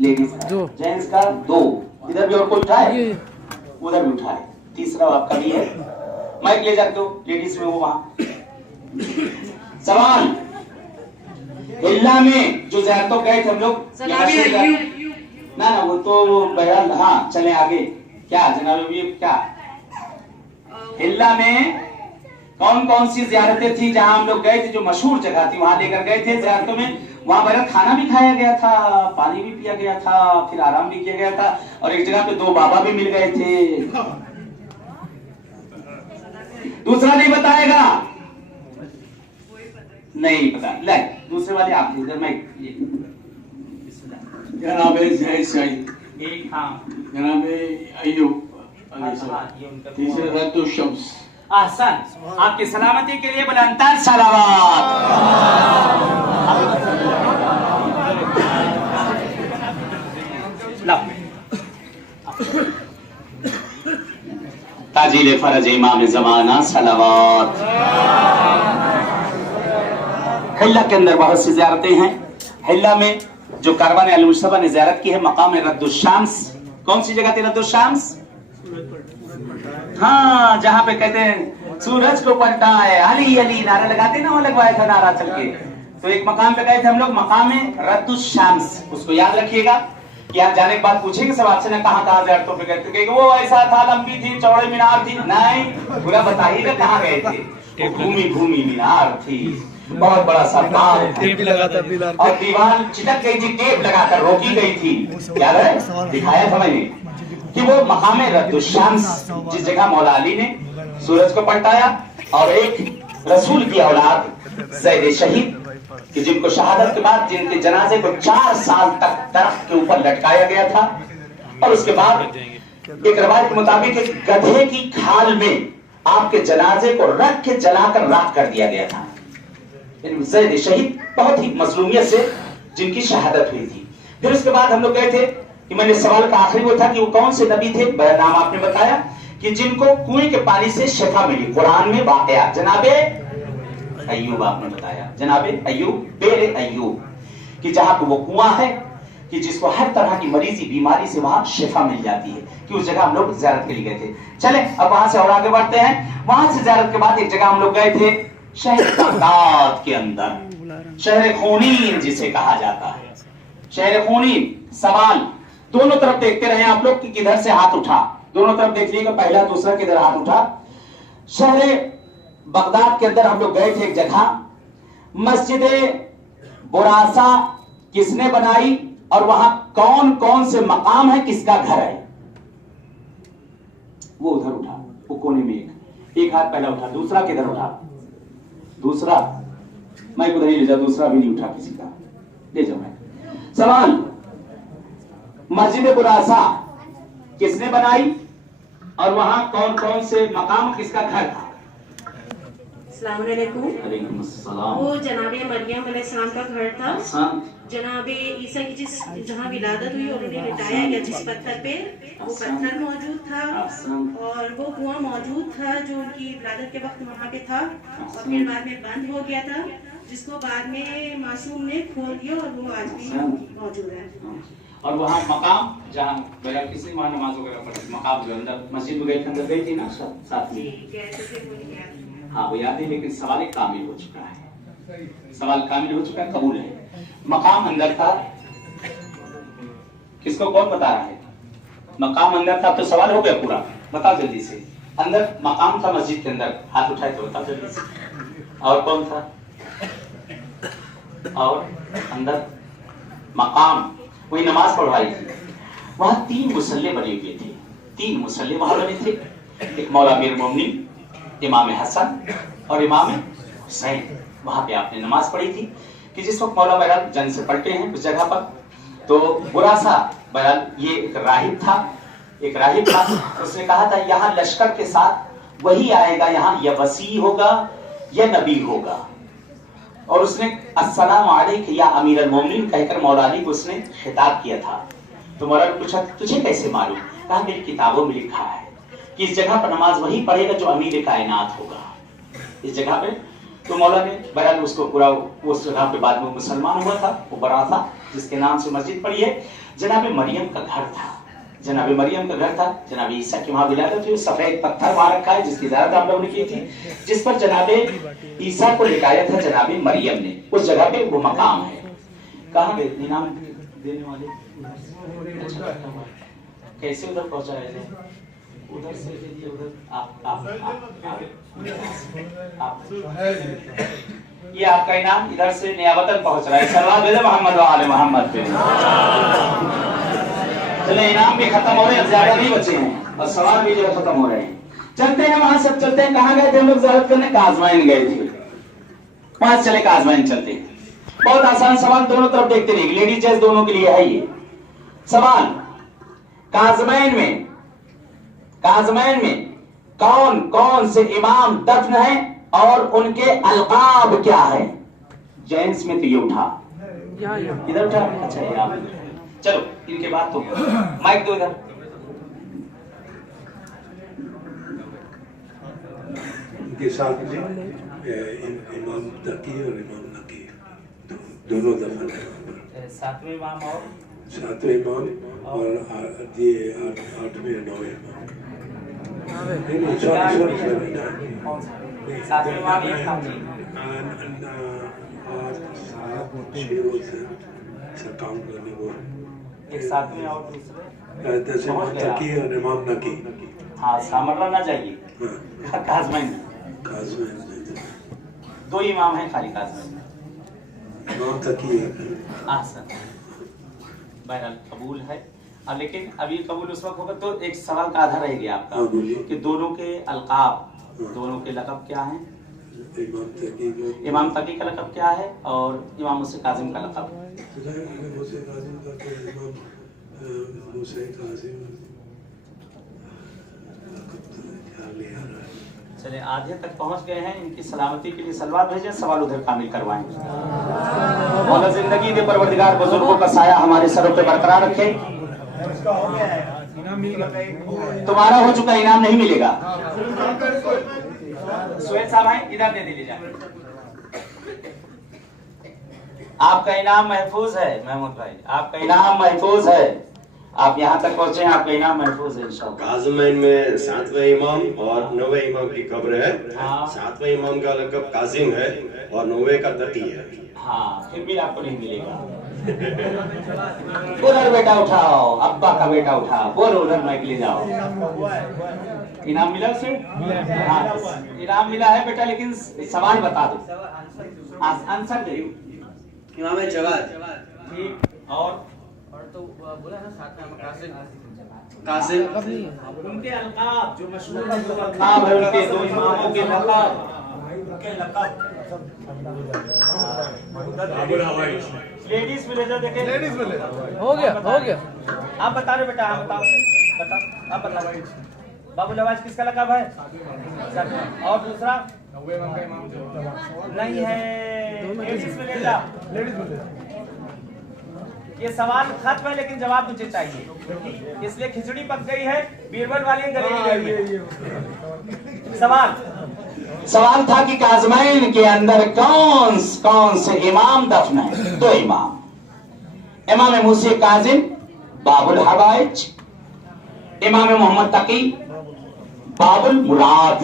लेडीज का, जेंट्स का 2। इधर भी और कोई उठाए, उधर भी उठाए। तीसरा आपका भी है, माइक ले जाते हो लेडीज में वो वहां। सवाल, हिल्ला में जो ज़ियारतों गए थे हम लोग, ना ना वो तो बहरहाल हाँ चले आगे। क्या जनाब ये क्या हिल्ला में कौन कौन सी ज़ियारतें थी जहां हम लोग गए थे, जो मशहूर जगह थी वहां लेकर गए थे ज़ियारतों में। वहां बहरहाल खाना भी खाया गया था, पानी भी पिया गया था, फिर आराम भी किया गया था और एक जगह पे 2 बाबा भी मिल गए थे। दूसरा नहीं बताएगा, नहीं पता। ले दूसरे वाले आप इधर मैं जनाब जय सईद, एक हाँ जनाब अयूब, तीसरे रद्दु शम्स। आसान आपकी सलामती के लिए बुलंदतर सलावत। ताजील फरज इमाम ज़माना सलावत। हिल्ला के अंदर बहुत सी ज़ियारतें हैं। हिल्ला में जो कारवान अल-मुश्तबा ने ज़ियारत की है मकाम रद्दुश्शाम्स। कौन सी जगह थी रद्दुश्शाम्स? हाँ जहां पे कहते हैं सूरज को पलटा है, अली अली नारा लगाते ना, वो लगवाया था नारा चल के। तो एक मकाम पे गए थे हम लोग, मकाम रद्दुश्शाम्स। उसको याद रखिएगा कि आप जाने के बाद पूछेंगे सब आपसे ना कहाँ ज़ियारतों पे गए थे, कि वो ऐसा था, लंबी थी, चौड़ी मीनार थी। नहीं, पूरा बताइएगा कहाँ गए थे। घूमी घूमी मीनार थी, बहुत बड़ा सा बाग था और दीवार चिटक गई थी, टेप लगाकर रोकी गई थी। याद है, दिखाया था मैंने कि वो मकाम रद्दुश्शाम्स जिस जगह मौला अली ने सूरज को पलटाया और एक रसूल की औलाद ज़ैद शहीद कि जिनको शहादत के बाद जिनके जनाजे को 4 साल तक दरख्त के ऊपर लटकाया गया था और उसके बाद एक रवायत के मुताबिक एक गधे की खाल में आपके जनाजे को रख के जलाकर राख कर दिया गया था। ज़ैद शहीद बहुत ही मजलूमियत से जिनकी शहादत हुई थी। फिर उसके बाद हम लोग गए थे कि मैंने सवाल का आखिरी वो था कि वो कौन से नबी थे, नाम आपने बताया कि जिनको कुएं के पानी से शिफा मिली। कुरान में वाकया जनाबे अय्यूब आपने बताया, जनाबे अय्यूब बेरे अय्यूब कि जहां वो कुआं है कि जिसको हर तरह की मरीजी बीमारी से वहां शिफा मिल जाती है, कि उस जगह हम लोग ज़ियारत के लिए गए थे। चले अब वहां से और आगे बढ़ते हैं। वहां से ज़ियारत के बाद एक जगह हम लोग गए थे शहर बगदाद के अंदर, शहर खूनीन जिसे कहा जाता है, शहर खूनीन। सवाल दोनों तरफ देखते रहे आप लोग कि किधर से हाथ उठा, दोनों तरफ देख लीजिएगा, पहला दूसरा किधर हाथ उठा। शहर बगदाद के अंदर हम लोग गए थे एक जगह, मस्जिद बुरासा किसने बनाई और वहां कौन कौन से मकाम है, किसका घर है, वो उधर उठा, वो कोने में एक हाथ पहला उठा, दूसरा किधर उठा, दूसरा मैं उधर ही ले जा, दूसरा भी नहीं उठा किसी का, ले जाओ। मैं सवाल मस्जिद बुरासा किसने बनाई और वहां कौन कौन से मकाम, किसका घर था? अस्सलामुअलैकुम। वो जनाबे मरियम अलैहिस्सलाम का घर था। जनाबे ईसा की जिस जहाँ विलादत हुई और उन्हें लिटाया गया जिस पत्थर पे, वो पत्थर मौजूद था और वो कुआं मौजूद था जो उनकी विलादत के वक्त वहाँ पे था और फिर बाद में बंद हो गया था, जिसको बाद में मासूम ने खोल दिया और वो आज भी मौजूद है। और वहाँ मकाम जहाँ बगैर किसी वहाँ नमाज वगैरह पढ़ी, मकाम जो अंदर मस्जिद में गए थे, अंदर गई थी ना साथ में। हाँ वो याद है, लेकिन सवाल एक कामिल हो चुका है, सवाल कामिल हो चुका है, कबूल है। मकाम अंदर था, किसको कौन बता रहा है? मकाम अंदर था, तो सवाल हो गया पूरा, बताओ जल्दी से। अंदर मकाम था मस्जिद के अंदर, हाथ उठाए तो बताओ जल्दी से। और कौन था? और अंदर मकाम वही नमाज पढ़वाई थी। वहां 3 मुसल्ले बने हुए थे, 3 मुसल्ले वहां बने थे, एक मौला अमीरुल मोमिनीन, इमाम हसन और इमाम हुसैन। वहां पे आपने नमाज पढ़ी थी कि जिस वक्त मौला बहरहाल जंग से पलटे हैं उस जगह पर, तो बुरासा बहरहाल ये एक राहिब था, उसने कहा था यहाँ लश्कर के साथ वही आएगा, यहाँ या वसी होगा या नबी होगा। और उसने अस्सलाम अलैक या अमीरुल मोमिनीन कहकर मौला अली को उसने खिताब किया था। तो मौला ने पूछा तुझे कैसे मालूम? कहा मेरी किताबों में लिखा है कि इस जगह पर नमाज वही पढ़ेगा जो अमीर कायनात होगा इस जगह पे। तो मौला ने बहरहाल उसको पूरा उस जगह पे बाद में मुसलमान हुआ था, वो बरासा जिसके नाम से मस्जिद पड़ी है। जनाब मरियम का घर था, जनाब मरियम का घर था, जनाब ईसा की वहां विलादत हुई। सफेद पत्थर वहां रखा है जिसकी ज़ियारत आप लोगों ने की थी, जिस पर जनाब ईसा को लिटाया था जनाब मरियम ने, उस जगह पे वो मकाम है। कहाँ गए इनाम देने वाले? कैसे उधर पहुंचा है? उधर से लीजिए, उधर आप ये आपका इनाम इधर से नियाबतन पहुंच रहा है। सलवात भेजे मोहम्मद वाले मोहम्मद पे। चले इनाम भी खत्म हो रहे हैं, ज्यादा नहीं बचे हैं और सवाल भी जो खत्म हो रहे हैं। चलते हैं वहां सब चलते हैं। कहाँ गए थे हम लोग ज़ियारत करने? काज़माइन गए थे। वहां चले काज़माइन चलते हैं। बहुत आसान सवाल, दोनों तरफ देखते रहिए, लेडीज जेंट्स दोनों के लिए है ये सवाल। काज़माइन में कौन कौन से इमाम दफन है और उनके अलकाब क्या है? जेंट्स में तो ये उठा, इधर उठा। अच्छा ये आप, चलो इनके बाद तो माइक दो इधर। उनके साथ में इमाम तकी और इमाम नकी दोनों दफन है। सातवें इमाम और सातवें इमाम और ये आठवें नौवें इमाम। नहीं सातवें इमाम ये था जी। काउंट करने वो एक सातवें और दूसरे इमाम तकी और इमाम नकी। हाँ समझना ना चाहिए। काज़माइन दो इमाम हैं खाली काज़माइन में। इमाम तकी आसन बहरहाल कबूल है। अब लेकिन अभी कबूल उस वक्त होगा तो एक सवाल का आधा रह गया आपका कि दोनों के अलकाब, दोनों के लक़ब क्या हैं? इमाम तकी का लक़ब क्या है और इमाम मुसे काजिम का लक़ब? चले आधे तक पहुंच गए हैं। इनकी सलामती के लिए सलवात भेजें, सवाल उधर कामिल करवाएं। मौला जिंदगी दे परवरदिगार बुजुर्गों का साया हमारे सरों पे बरकरार रखे। तुम्हारा हो चुका इनाम नहीं मिलेगा। सुहेल साहब आए, इधर दे दीजिए जाए। आपका इनाम महफूज है महमूद भाई, आपका इनाम महफूज है। आप यहाँ तक पहुँचे हैं, आपका इनाम महफूज है इंशाअल्लाह। काज़माइन में सातवें इमाम और नौवें इमाम की कब्र है। हाँ। सातवें इमाम का लक़ब काजिम है और नौवें का तकी है। हाँ फिर भी आपको नहीं मिलेगा। उधर बेटा उठाओ, अब्बा का बेटा उठाओ, बोलो उधर माइक ले जाओ। इनाम मिला उसे? हाँ इनाम मिला है बेटा, लेकिन सवाल बता दो, आंसर दे। इमाम जवाद ठीक, और तो बोला ना साथ में कासिम उनके अलकाब जो मशहूर अलकाब है, उनके दो इमामों के लक़ब लेडीज में ले जाओ। देखें लेडीज में ले हो गया आप बता रहे बेटा। हाँ बताओ आप बताओ। बाबू नवाज किसका लक़ब है? और दूसरा नहीं है, लेडीज में ले जाओ। ये सवाल खत्म है लेकिन जवाब मुझे चाहिए, इसलिए खिचड़ी पक गई है, बीरबल वाली गली गई। सवाल था कि काज़माइन के अंदर कौन कौन से इमाम दफन है? दो इमाम, इमाम मूसा काजिम बाबुल हवाइज, इमाम मोहम्मद तकी बाबुल मुराद।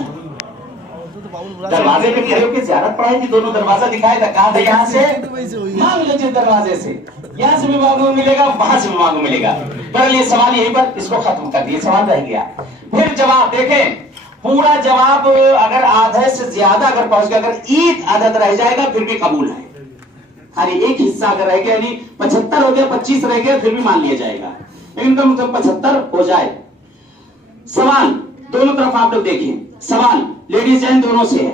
दरवाजे पे खड़े होकर ज़ियारत पढ़ाई थी, दोनों दरवाजा दिखाया था। कहा था यहाँ से मांग लीजिए, दरवाजे से, यहाँ से भी मांगो मिलेगा, वहां से भी मांगो मिलेगा। पर ये सवाल यहीं पर इसको खत्म कर दिए, सवाल रह गया। फिर जवाब देखें, पूरा जवाब अगर आधे से ज्यादा अगर पहुंच गया, अगर एक आदत रह जाएगा फिर भी कबूल है। खाली एक हिस्सा अगर रह गया, यानी 75 हो गया, 25 रह गया, फिर भी मान लिया जाएगा, लेकिन कम से कम 75 हो जाए। सवाल दोनों तरफ आप लोग देखिए, सवाल लेडीज जेंट्स दोनों से है।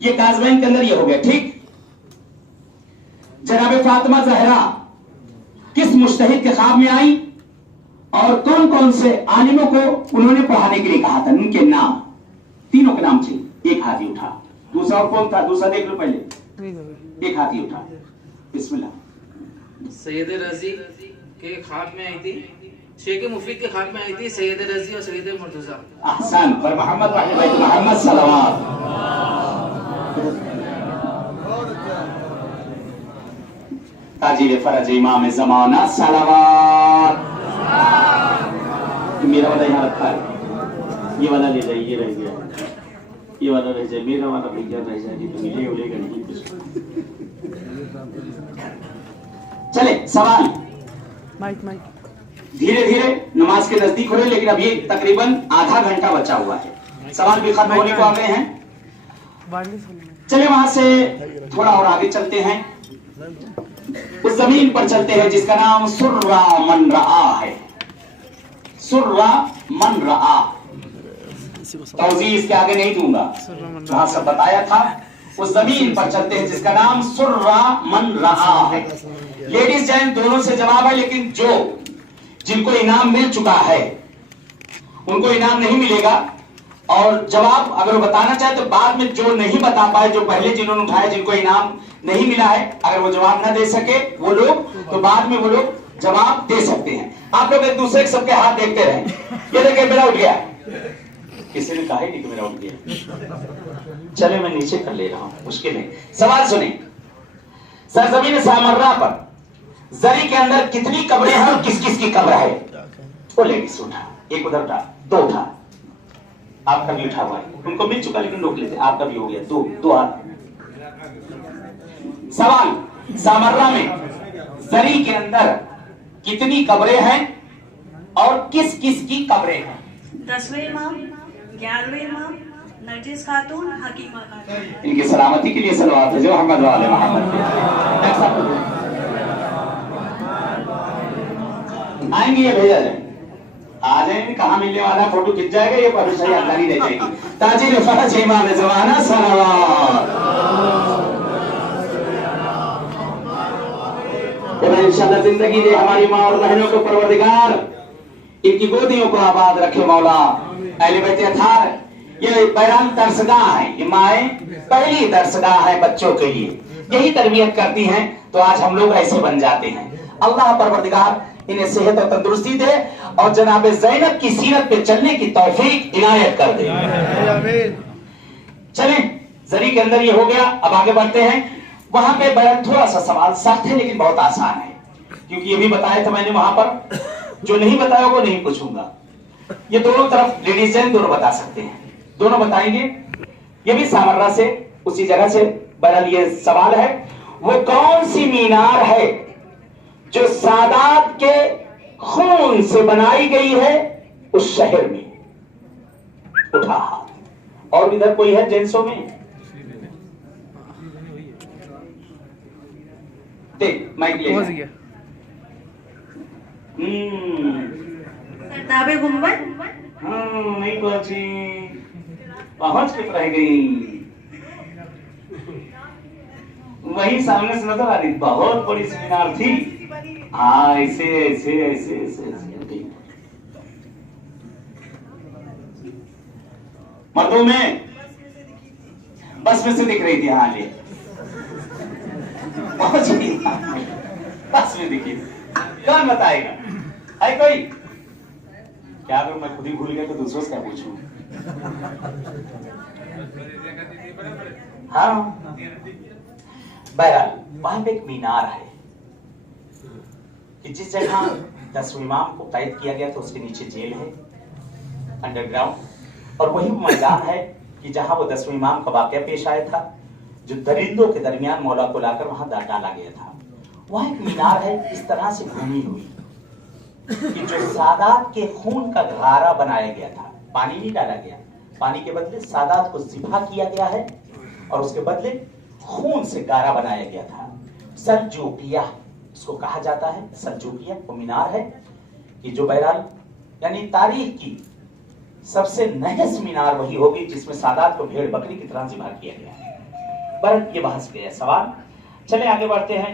ये काज़माइन के अंदर ये हो गया, ठीक। जनाब फातिमा ज़हरा किस मुज्तहिद के ख्वाब में आई और कौन कौन से आलिमों को उन्होंने पढ़ाने के लिए कहा था? उनके नाम, तीनों के नाम थे। एक हाथी उठा, दूसरा और कौन था? दूसरा देख लो पहले, एक हाथी उठा, बिस्मिल्लाह। सैयद रजी के ख्वाब में आई थी, शेख मुफीद के ख्वाब में आई थी सैयद रजी और सैयद मुर्तजा। अहसन, पर मोहम्मद मोहम्मद सलवात। ताजीर फरज इमाम ज़माना सलवात। मेरा वाला यहाँ रखा है, ये वाला ले जाइए, ये रह गया, ये वाला रह जाए, मेरा वाला भैया रह जाएगी, तो मिले बोलेगा नहीं कुछ। चले सवाल, धीरे धीरे नमाज के नजदीक हो रहे, लेकिन अभी तकरीबन आधा घंटा बचा हुआ है, सवाल भी खत्म होने को आ गए हैं। चलिए वहां से थोड़ा और आगे चलते हैं, उस जमीन पर चलते हैं जिसका नाम सुर्रा मन रआ है। सुर्रा मन रआ, तौज़ीह इसके आगे नहीं दूंगा, वहां सब बताया था। उस जमीन पर चलते हैं जिसका नाम सुर्रा मन रआ है। लेडीज जेंट दोनों से जवाब है, लेकिन जिनको इनाम मिल चुका है उनको इनाम नहीं मिलेगा। और जवाब अगर वो बताना चाहे तो बाद में, जो नहीं बता पाए, जो पहले जिन्होंने उठाया जिनको इनाम नहीं मिला है, अगर वो जवाब ना दे सके वो लोग, तो बाद में वो लोग जवाब दे सकते हैं। आप लोग एक दूसरे के सबके हाथ देखते रहे। ये देखिए मेरा उठ गया, किसी ने कहा ही नहीं कि मेरा उठ गया। चले मैं नीचे कर ले रहा हूं, मुश्किल है। सवाल सुने, सरजमीन सामर्रा पर जरी के अंदर कितनी कब्रें हैं और किस किस की कब्र है? वो लेडीज उठा, एक उधर उठा, दो उठा, आपका भी उठा हुआ है, उनको मिल चुका लेकिन रोक लेते, आपका भी हो गया, दो हाथ। सवाल, सामर्रा में जरी के अंदर कितनी कब्रें हैं और किस किस की कब्रें हैं? 10वें इमाम, 11वें इमाम, नरजिस खातून, हकीमा खातून। इनकी सलामती के लिए सलवात है जो मोहम्मद वाले मोहम्मद आएंगे, ये भेजा जाए, आ जाएंगे, कहाँ मिलने वाला, फोटो खिंच जाएगा, ये परेशानी अल्लाह नहीं दे जाएगी। ताजिर फरज इमाम ज़माना सलावत, इंशाअल्लाह जिंदगी दे हमारी माँ और बहनों को परवरदिगार, इनकी गोदियों को आबाद रखे मौला। अहले बैत अथार, ये बहरहाल दरसगाह है, ये माएँ पहली दरसगाह है बच्चों के लिए, यही तरबियत करती हैं, तो आज हम लोग ऐसे बन जाते हैं। अल्लाह परवरदिगार इन्हें सेहत और तंदुरुस्ती दे और जनाब ज़ैनब की सीरत पे चलने की तौफीक इनायत कर दे। चलें, जरी के अंदर ये हो गया, अब आगे बढ़ते हैं। वहां पे बयान थोड़ा सा सवाल सख्त है लेकिन बहुत आसान है, क्योंकि ये भी बताया था मैंने वहां पर, जो नहीं बताया वो नहीं पूछूंगा। ये दोनों तरफ लेडीज जेंट दोनों बता सकते हैं, दोनों बताएंगे। ये भी सामर्रा से, उसी जगह से बहरहाल ये सवाल है, वो कौन सी मीनार है जो सादात के खून से बनाई गई है उस शहर में? उठा हाथ। और इधर कोई है जेंट्सों में? देख माइक ले, सरदाबे गुंबद। नहीं पहुंची, पहुंच के रह गई, वही सामने से नजर आ रही, बहुत बड़ी मीनार थी। हाँ, ऐसे ऐसे ऐसे ऐसे ऐसे मर्दों में बस में से दिख रही थी। हाँ जी, पहुंच गई, बस में दिखी। कौन बताएगा? है कोई? क्या अगर मैं खुद ही भूल गया तो दूसरों से क्या पूछूं? हाँ, बहरहाल वहां पे एक मीनार है कि जिस जगह 10वें इमाम को कैद किया गया था उसके नीचे जेल है अंडरग्राउंड, और वही मैदान है कि जहां वो 10वें इमाम का वाकया पेश आया था, जो दरिंदों के दरमियान मौला को लाकर वहां डाला गया था। वहां एक मीनार है इस तरह से घूमी हुई कि जो सादात के खून का घारा बनाया गया था, पानी नहीं डाला गया, पानी के बदले सादात को ज़िबा किया गया है और उसके बदले खून से गारा बनाया गया था। सलजूकिया इसको कहा जाता है, सलजूकिया वो मीनार है कि जो बहरहाल यानी तारीख की सबसे नहस मीनार वही होगी जिसमें सादात को भेड़ बकरी की तरह ज़िबा किया गया है। पर ये बहस पे है सवाल। चले आगे बढ़ते हैं।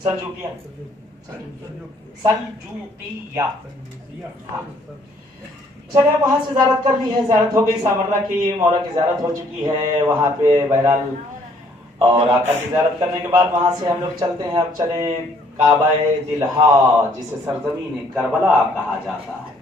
सलजूकिया, सलजूकिया, हाँ। चले वहां से ज़ियारत कर ली है, ज़ियारत हो गई सामर्रा की, मौला की ज़ियारत हो चुकी है वहां पे बहरहाल, और आका की ज़ियारत करने के बाद वहां से हम लोग चलते हैं। अब चले काबा-ए दिलहा, जिसे सरजमीन करबला कहा जाता है।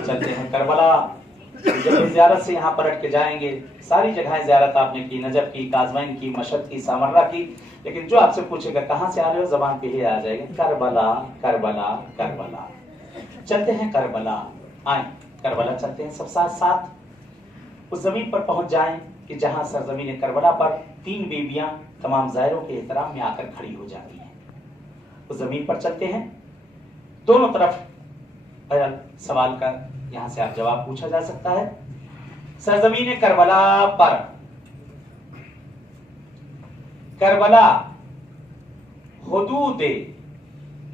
चलते हैं करबला। जब ज़ियारत से यहाँ पलट के जाएंगे, सारी जगहें ज़ियारत आपने की, नजफ की, काज़वाइन की, मशहद की, सामर्रा की, लेकिन जो आपसे पूछेगा कहाँ से आ रहे हो, जबान पे ही आ जाएगा, करबला करबला करबला। चलते हैं करबला, आए करबला चलते हैं सब साथ साथ। उस जमीन पर पहुंच जाएं कि जहां सरजमीन करबला पर 3 बीबियां तमाम ज़ायरों के एहतराम में आकर खड़ी हो जाती हैं। उस जमीन पर चलते हैं दोनों तरफ सवाल का यहाँ से आप जवाब पूछा जा सकता है। सरजमीन करबला पर, करबला, हुदूद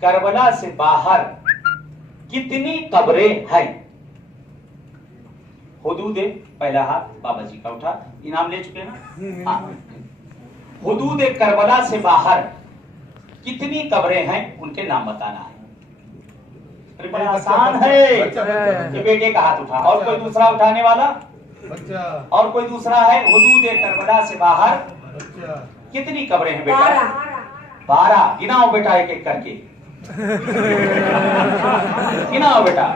करबला से बाहर कितनी कब्रें हैं? हुदूद, पहला हाथ बाबा जी का उठा, इनाम ले चुके हैं ना। हुदूद करबला से बाहर कितनी कब्रें हैं, उनके नाम बताना है। बड़ा आसान है। ये बेटे का हाथ उठा, और कोई दूसरा उठाने वाला? और कोई दूसरा है? हुदूद करबला से बाहर कितनी कब्रें हैं बेटा? 12। गिनाओ बेटा एक एक करके, गिनाओ बेटा।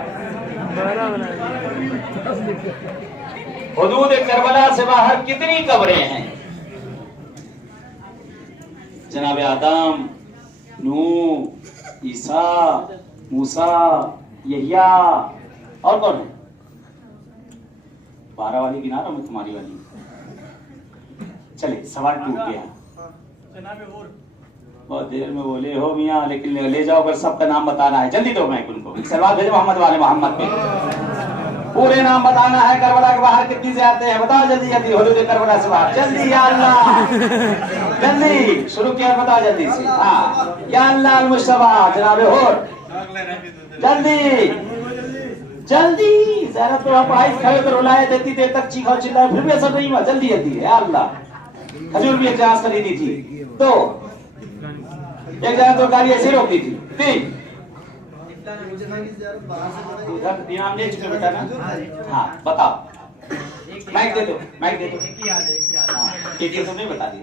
हुदूद करबला से बाहर कितनी कब्रें हैं? जनाब आदम, नूह, ईसा, मूसा, यहिया, और कौन है? 12 वाली गिना रहा हूं, तुम्हारी वाली। चले, सवाल टूट गया। बहुत देर में बोले हो मियाँ, लेकिन ले जाओ, अगर सबका नाम बताना है। जल्दी दो माइक उनको। सलवात भेजो मोहम्मद वाले मोहम्मद पे। पूरे नाम बताना है। करबला के बाहर कितनी ज़ियारतें हैं बताओ जल्दी जल्दी। हुदूद करबला से बाहर जल्दी, या अल्लाह जल्दी शुरू किया, बताओ जल्दी से। हाँ, या अल्लाह अल मुस्तफा, जनाब होर जल्दी जल्दी। जरा तो आप आइस खड़े तो रुलाए, देती देर तक चीखा चिल्लाए, फिर भी ऐसा नहीं हुआ। जल्दी जल्दी, या अल्लाह। खजूर भी एक जहाज खरीदी थी, 2 एक जगह तो गाड़ी ऐसे रोक दी थी, 3 इनाम ले चुके बेटा ना। हाँ बताओ, माइक दे दो, माइक दे दो। एक तुमने बता दी।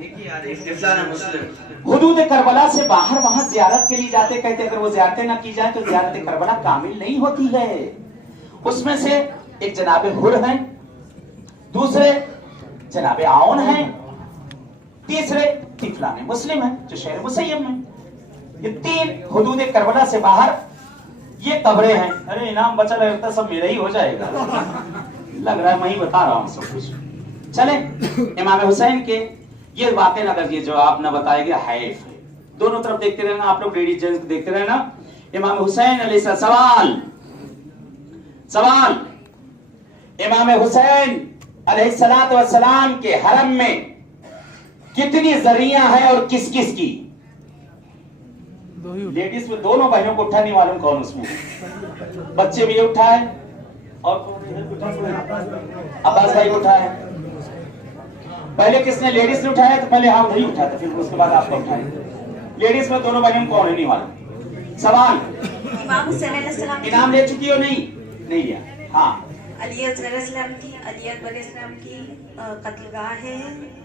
हुदूद करबला से बाहर वहां जियारत के लिए जाते, कहते अगर वो जियारतें ना की जाए तो जियारत करबला कामिल नहीं होती है। उसमें से एक जनाबे हुर हैं, दूसरे जनाबे आउन हैं, तीसरे तिफलाने मुस्लिम है जो शहर मुसय्यम है। ये 3 हुदूद करबला से बाहर ये कब्रें हैं। अरे इनाम बचा लगता सब मेरा ही हो जाएगा, लग रहा है मैं ही बता रहा हूँ सब कुछ। चले, इमाम हुसैन के ये वाक़े अगर ये जवाब न बताया गया हैफ है। दोनों तरफ देखते रहना आप लोग, लेडीज जेंट्स देखते रहना। इमाम हुसैन अलैहिस्सलाम, सवाल, इमाम हुसैन अलैहिस्सलाम के हरम में कितनी जरियां हैं और किस किस की? लेडीज में दोनों बहनों को उठा, नहीं मालूम कौन उसमें। बच्चे भी उठा है, और अब्बास भाई उठा है। पहले किसने? लेडीज ने उठाया, तो पहले हाँ वही उठा था, फिर उसके बाद आपको उठाया। लेडीज में दोनों बहनों कौन है नहीं मालूम। सवाल, इमाम हुसैन अलैहिस्सलाम इनाम ले चुकी हो? नहीं नहीं लिया। हाँ, अली अलैहिस्सलाम की, अली अकबर अलैहिस्सलाम की कत्लगाह है,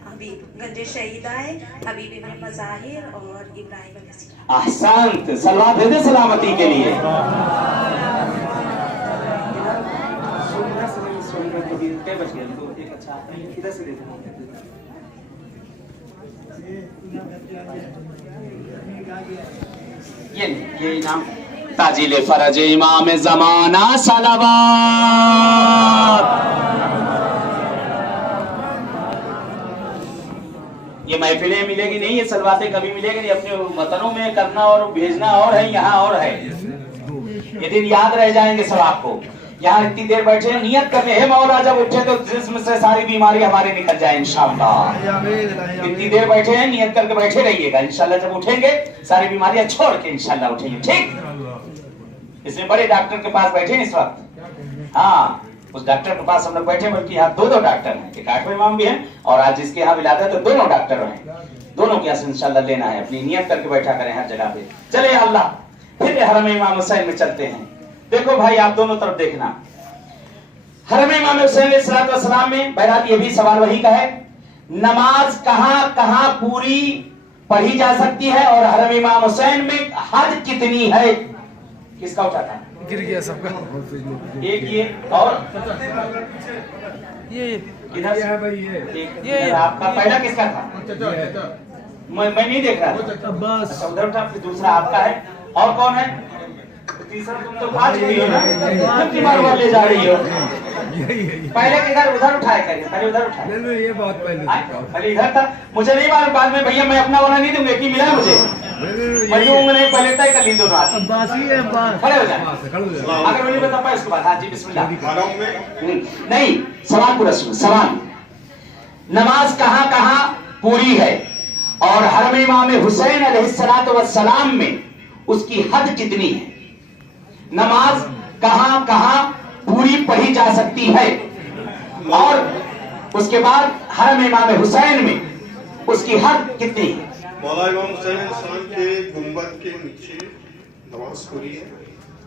हबीब गंज शहीदा है, हबीब इब्न मज़ाहिर और इब्राहिम अलैहिस्सलाम। अहसंत, सलवात भेजे सलामती के लिए। ये इनाम ताजिल फरज इमाम ज़माना सलावत। ये महफिलें मिलेगी नहीं, ये सलवातें कभी मिलेगी नहीं। अपने वतनों में करना और भेजना और है, यहाँ और है। ये दिन याद रह जाएंगे सब आपको। यहाँ इतनी देर बैठे नियत करने, हे मौला जब उठे तो जिस्म से सारी बीमारी हमारे निकल जाए इंशाअल्लाह। इतनी देर बैठे हैं, नियत करके बैठे रहिएगा। इंशाअल्लाह जब उठेंगे सारी बीमारियां छोड़ के इंशाअल्लाह उठेंगे, ठीक। इसमें बड़े डॉक्टर के पास बैठे इस वक्त। हाँ, उस डॉक्टर के पास हम लोग बैठे, बल्कि यहाँ 2 डॉक्टर हैं, एक 8वें इमाम भी हैं, और आज जिसके यहाँ विलादत तो दोनों डॉक्टर हैं। दोनों के यहाँ इंशाअल्लाह लेना है, अपनी नियत करके बैठा करें हर जगह पे। चले अल्लाह, फिर हरम इमाम हुसैन में चलते हैं। देखो भाई, आप दोनों तरफ देखना। हरम इमाम हुसैन अलैहिस्सलाम में बहरहाल ये भी सवाल वही का है, नमाज कहां कहां पूरी पढ़ी जा सकती है, और हरम इमाम हुसैन में हद कितनी है? किसका उठाता? गिर गया सबका। एक ये, और ये इधर है भाई, ये आपका पहला किसका था? मैं नहीं देख रहा था। बस उधर उठा, फिर दूसरा आपका है, और कौन है? तीसरा तुम तो खा चुकी हो ना, कितनी बार ले जा रही हो? पहले किधर? उधर उठाए करिए, पहले उधर उठाए। ये बहुत पहले पहले इधर था, मुझे नहीं मालूम, बाद में भैया मैं अपना वाला नहीं दूंगा, कि मिला मुझे पहले उंगली पहले तय कर ली दोनों आदमी। बासी है बास। खड़े हो जाए। अगर मुझे बता पाए इसके बाद हाँ जी बिस्मिल्लाह। नहीं सवाल पूरा सुनो सवाल। नमाज कहाँ कहाँ पूरी है और हरम इमाम हुसैन अलैहिस्सलातु वस्सलाम में उसकी हद कितनी है? नमाज कहाँ कहाँ पूरी पढ़ी जा सकती है और उसके बाद हरम इमाम हुसैन में उसकी हद कितनी है? मौला इमाम हुसैन अलैहिस्सलाम के गुंबद के नीचे नमाज पूरी है।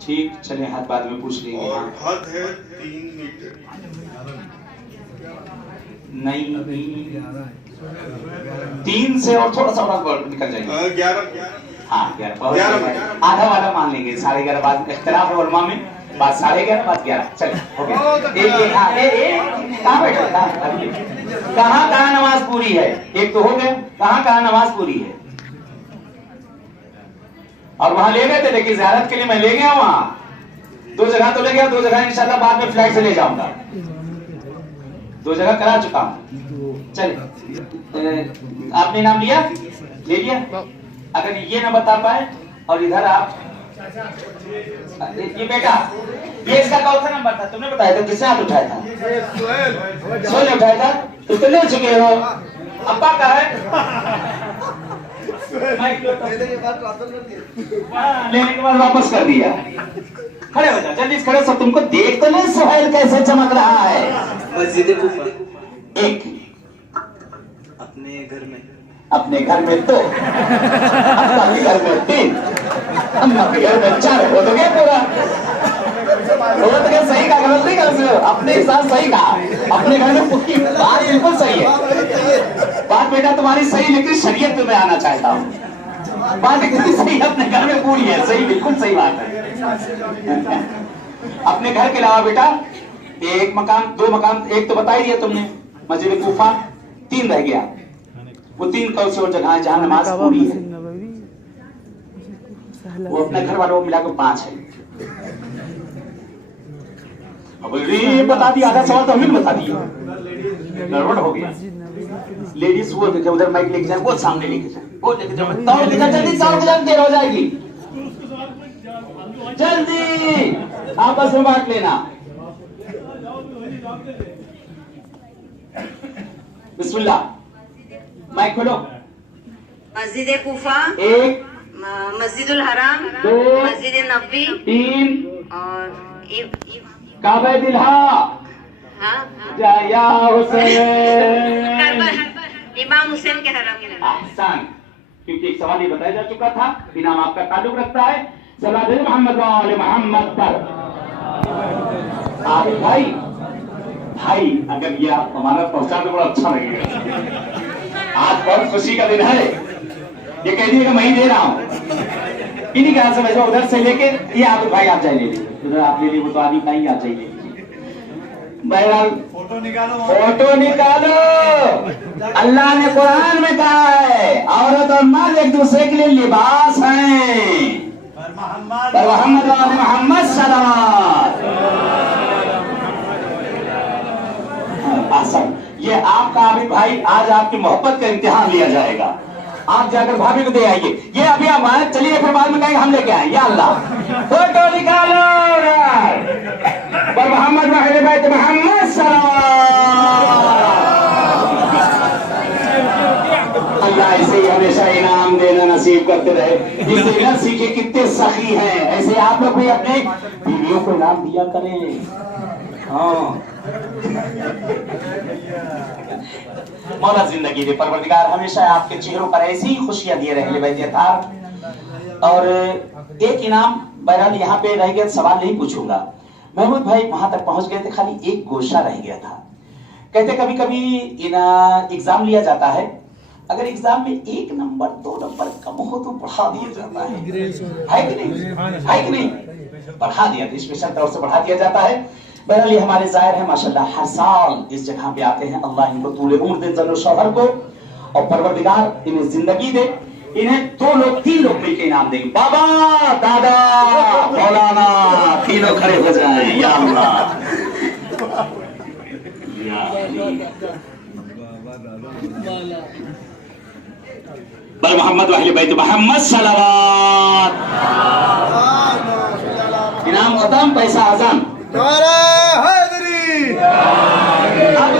ठीक चले हाथ बाद में पूछ लेंगे। और हद है 3 मीटर। नहीं 3 से और थोड़ा सा और निकल जाएगा। 11 हाँ 11 आधा वाला मान लेंगे। 11:30 बाद इख्तिलाफ है उलमा में। बात 11:30 बाद 11 चलिए हो गया। कहाँ बैठा था? कहाँ कहाँ नमाज पूरी है? एक तो हो गया। कहाँ कहाँ नमाज पूरी है? और वहां ले गए थे लेकिन ज़ियारत के लिए मैं ले गया वहां 2 जगह तो ले गया। 2 जगह इंशाल्लाह बाद में फ्लाइट से ले जाऊंगा। 2 जगह करा चुका हूं। चलिए आपने नाम लिया ले लिया। अगर ये ना बता पाए और इधर आप ये बेटा ये इसका कौन सा नंबर था? तुमने बताया था। किसने हाथ उठाया था? सोने उठाया था। तो तुम ले चुके हो। अब्बा का है लेने के बाद वापस कर दिया। खड़े हो जाओ जल्दी खड़े। सब तुमको देख तो नहीं सुहेल कैसे चमक रहा है? मस्जिद कुफा एक अपने घर में 2 अब्बा के घर में 3 अम्मा के घर में 4 हो तो गया पूरा। वो तो क्या सही कहा गलत नहीं कहा? अपने हिसाब सही कहा। अपने घर में पूरी बात बिल्कुल सही है। बात बेटा तुम्हारी सही लेकिन शरीयत में मैं आना चाहता हूँ। बात कितनी सही अपने घर में पूरी है। सही बिल्कुल सही बात है। अपने घर के अलावा बेटा 1 मकान 2 मकान। एक तो बता ही दिया तुमने मस्जिद कुफा। 3 रह गया। वो 3 कौन सी और जगह है जहाँ नमाज पूरी है? वो अपने घर वालों को मिलाकर 5 है। अब ये बता दिया। आधा सवाल तो हमने बता दिया। गड़बड़ हो गया। लेडीज वो देखे उधर माइक लेके जाए। वो सामने लेके जाए। वो लेके जाओ तौल के जाओ जल्दी। तौल के जाओ देर हो जाएगी। जल्दी आपस में बांट लेना। बिस्मिल्लाह माइक खोलो। मस्जिद कुफा 1 मस्जिदुल हराम 2 मस्जिद नबी 3 और काबा दिल्हा जाया हुसैन इमाम हुसैन के हराम में। आसान क्योंकि एक सवाल ये बताया जा चुका था। इनाम आपका ताल्लुक रखता है सल्लल्लाहु अलैहि मोहम्मद व आले मोहम्मद पर। आप भाई अगर ये आप हमारा पहुंचा तो बड़ा अच्छा लगेगा। आज बहुत खुशी का दिन है। ये कह दिए कि मैं ही दे रहा हूँ। इन्हीं का समझ उधर से लेके ये आप भाई आप जाए ले लीजिए। उधर आप ले लीजिए। वो तो आदमी कहीं आप जाए ले लीजिए। बहरहाल फोटो निकालो। अल्लाह ने कुरान में कहा है औरत और मर्द एक दूसरे के लिए लिबास हैं। मोहम्मद सलावत। आसान ये आपका आबिद भाई आज आपकी मोहब्बत का इम्तिहान लिया जाएगा। आप जाकर भाभी को दे आइए। ये अभी आप आए चलिए फिर बाद में कहेंगे हम लेके आए। या अल्लाह फोटो निकालो। पर मोहम्मद मोहम्मद अल्लाह ऐसे ही हमेशा इनाम देना नसीब करते रहे। इससे न सीखे कितने सखी हैं। ऐसे आप लोग भी अपने बीवियों को इनाम दिया करें। हाँ मौला जिंदगी दे परवरदिगार हमेशा आपके चेहरों पर ऐसी ही खुशियां दिए रहे। और एक इनाम बहरहाल यहाँ पे रह गया। सवाल नहीं पूछूंगा। महमूद भाई वहां तक पहुंच गए थे। खाली एक गोशा रह गया था। कहते कभी कभी एग्जाम लिया जाता है। अगर एग्जाम में 1 नंबर 2 नंबर कम हो तो बढ़ा दिया जाता है कि नहीं? है कि नहीं? बढ़ा दिया स्पेशल तौर से बढ़ा दिया जाता है। बहरहाल ये हमारे जाहिर है माशाल्लाह हर साल इस जगह पे आते हैं। अल्लाह इनको तूले उम्र दे जन्नत शौहर को और परवरदिगार इन्हें जिंदगी दे। इन्हें 2 लोग 3 लोग मिलकर इनाम देंगे। बाबा दादा मौलाना तीनों खड़े हो जाए। या अल्लाह बल मोहम्मद वाले बैत मोहम्मद सलावत। इनाम खत्म, पैसा आजान। नारा हैदरी। अब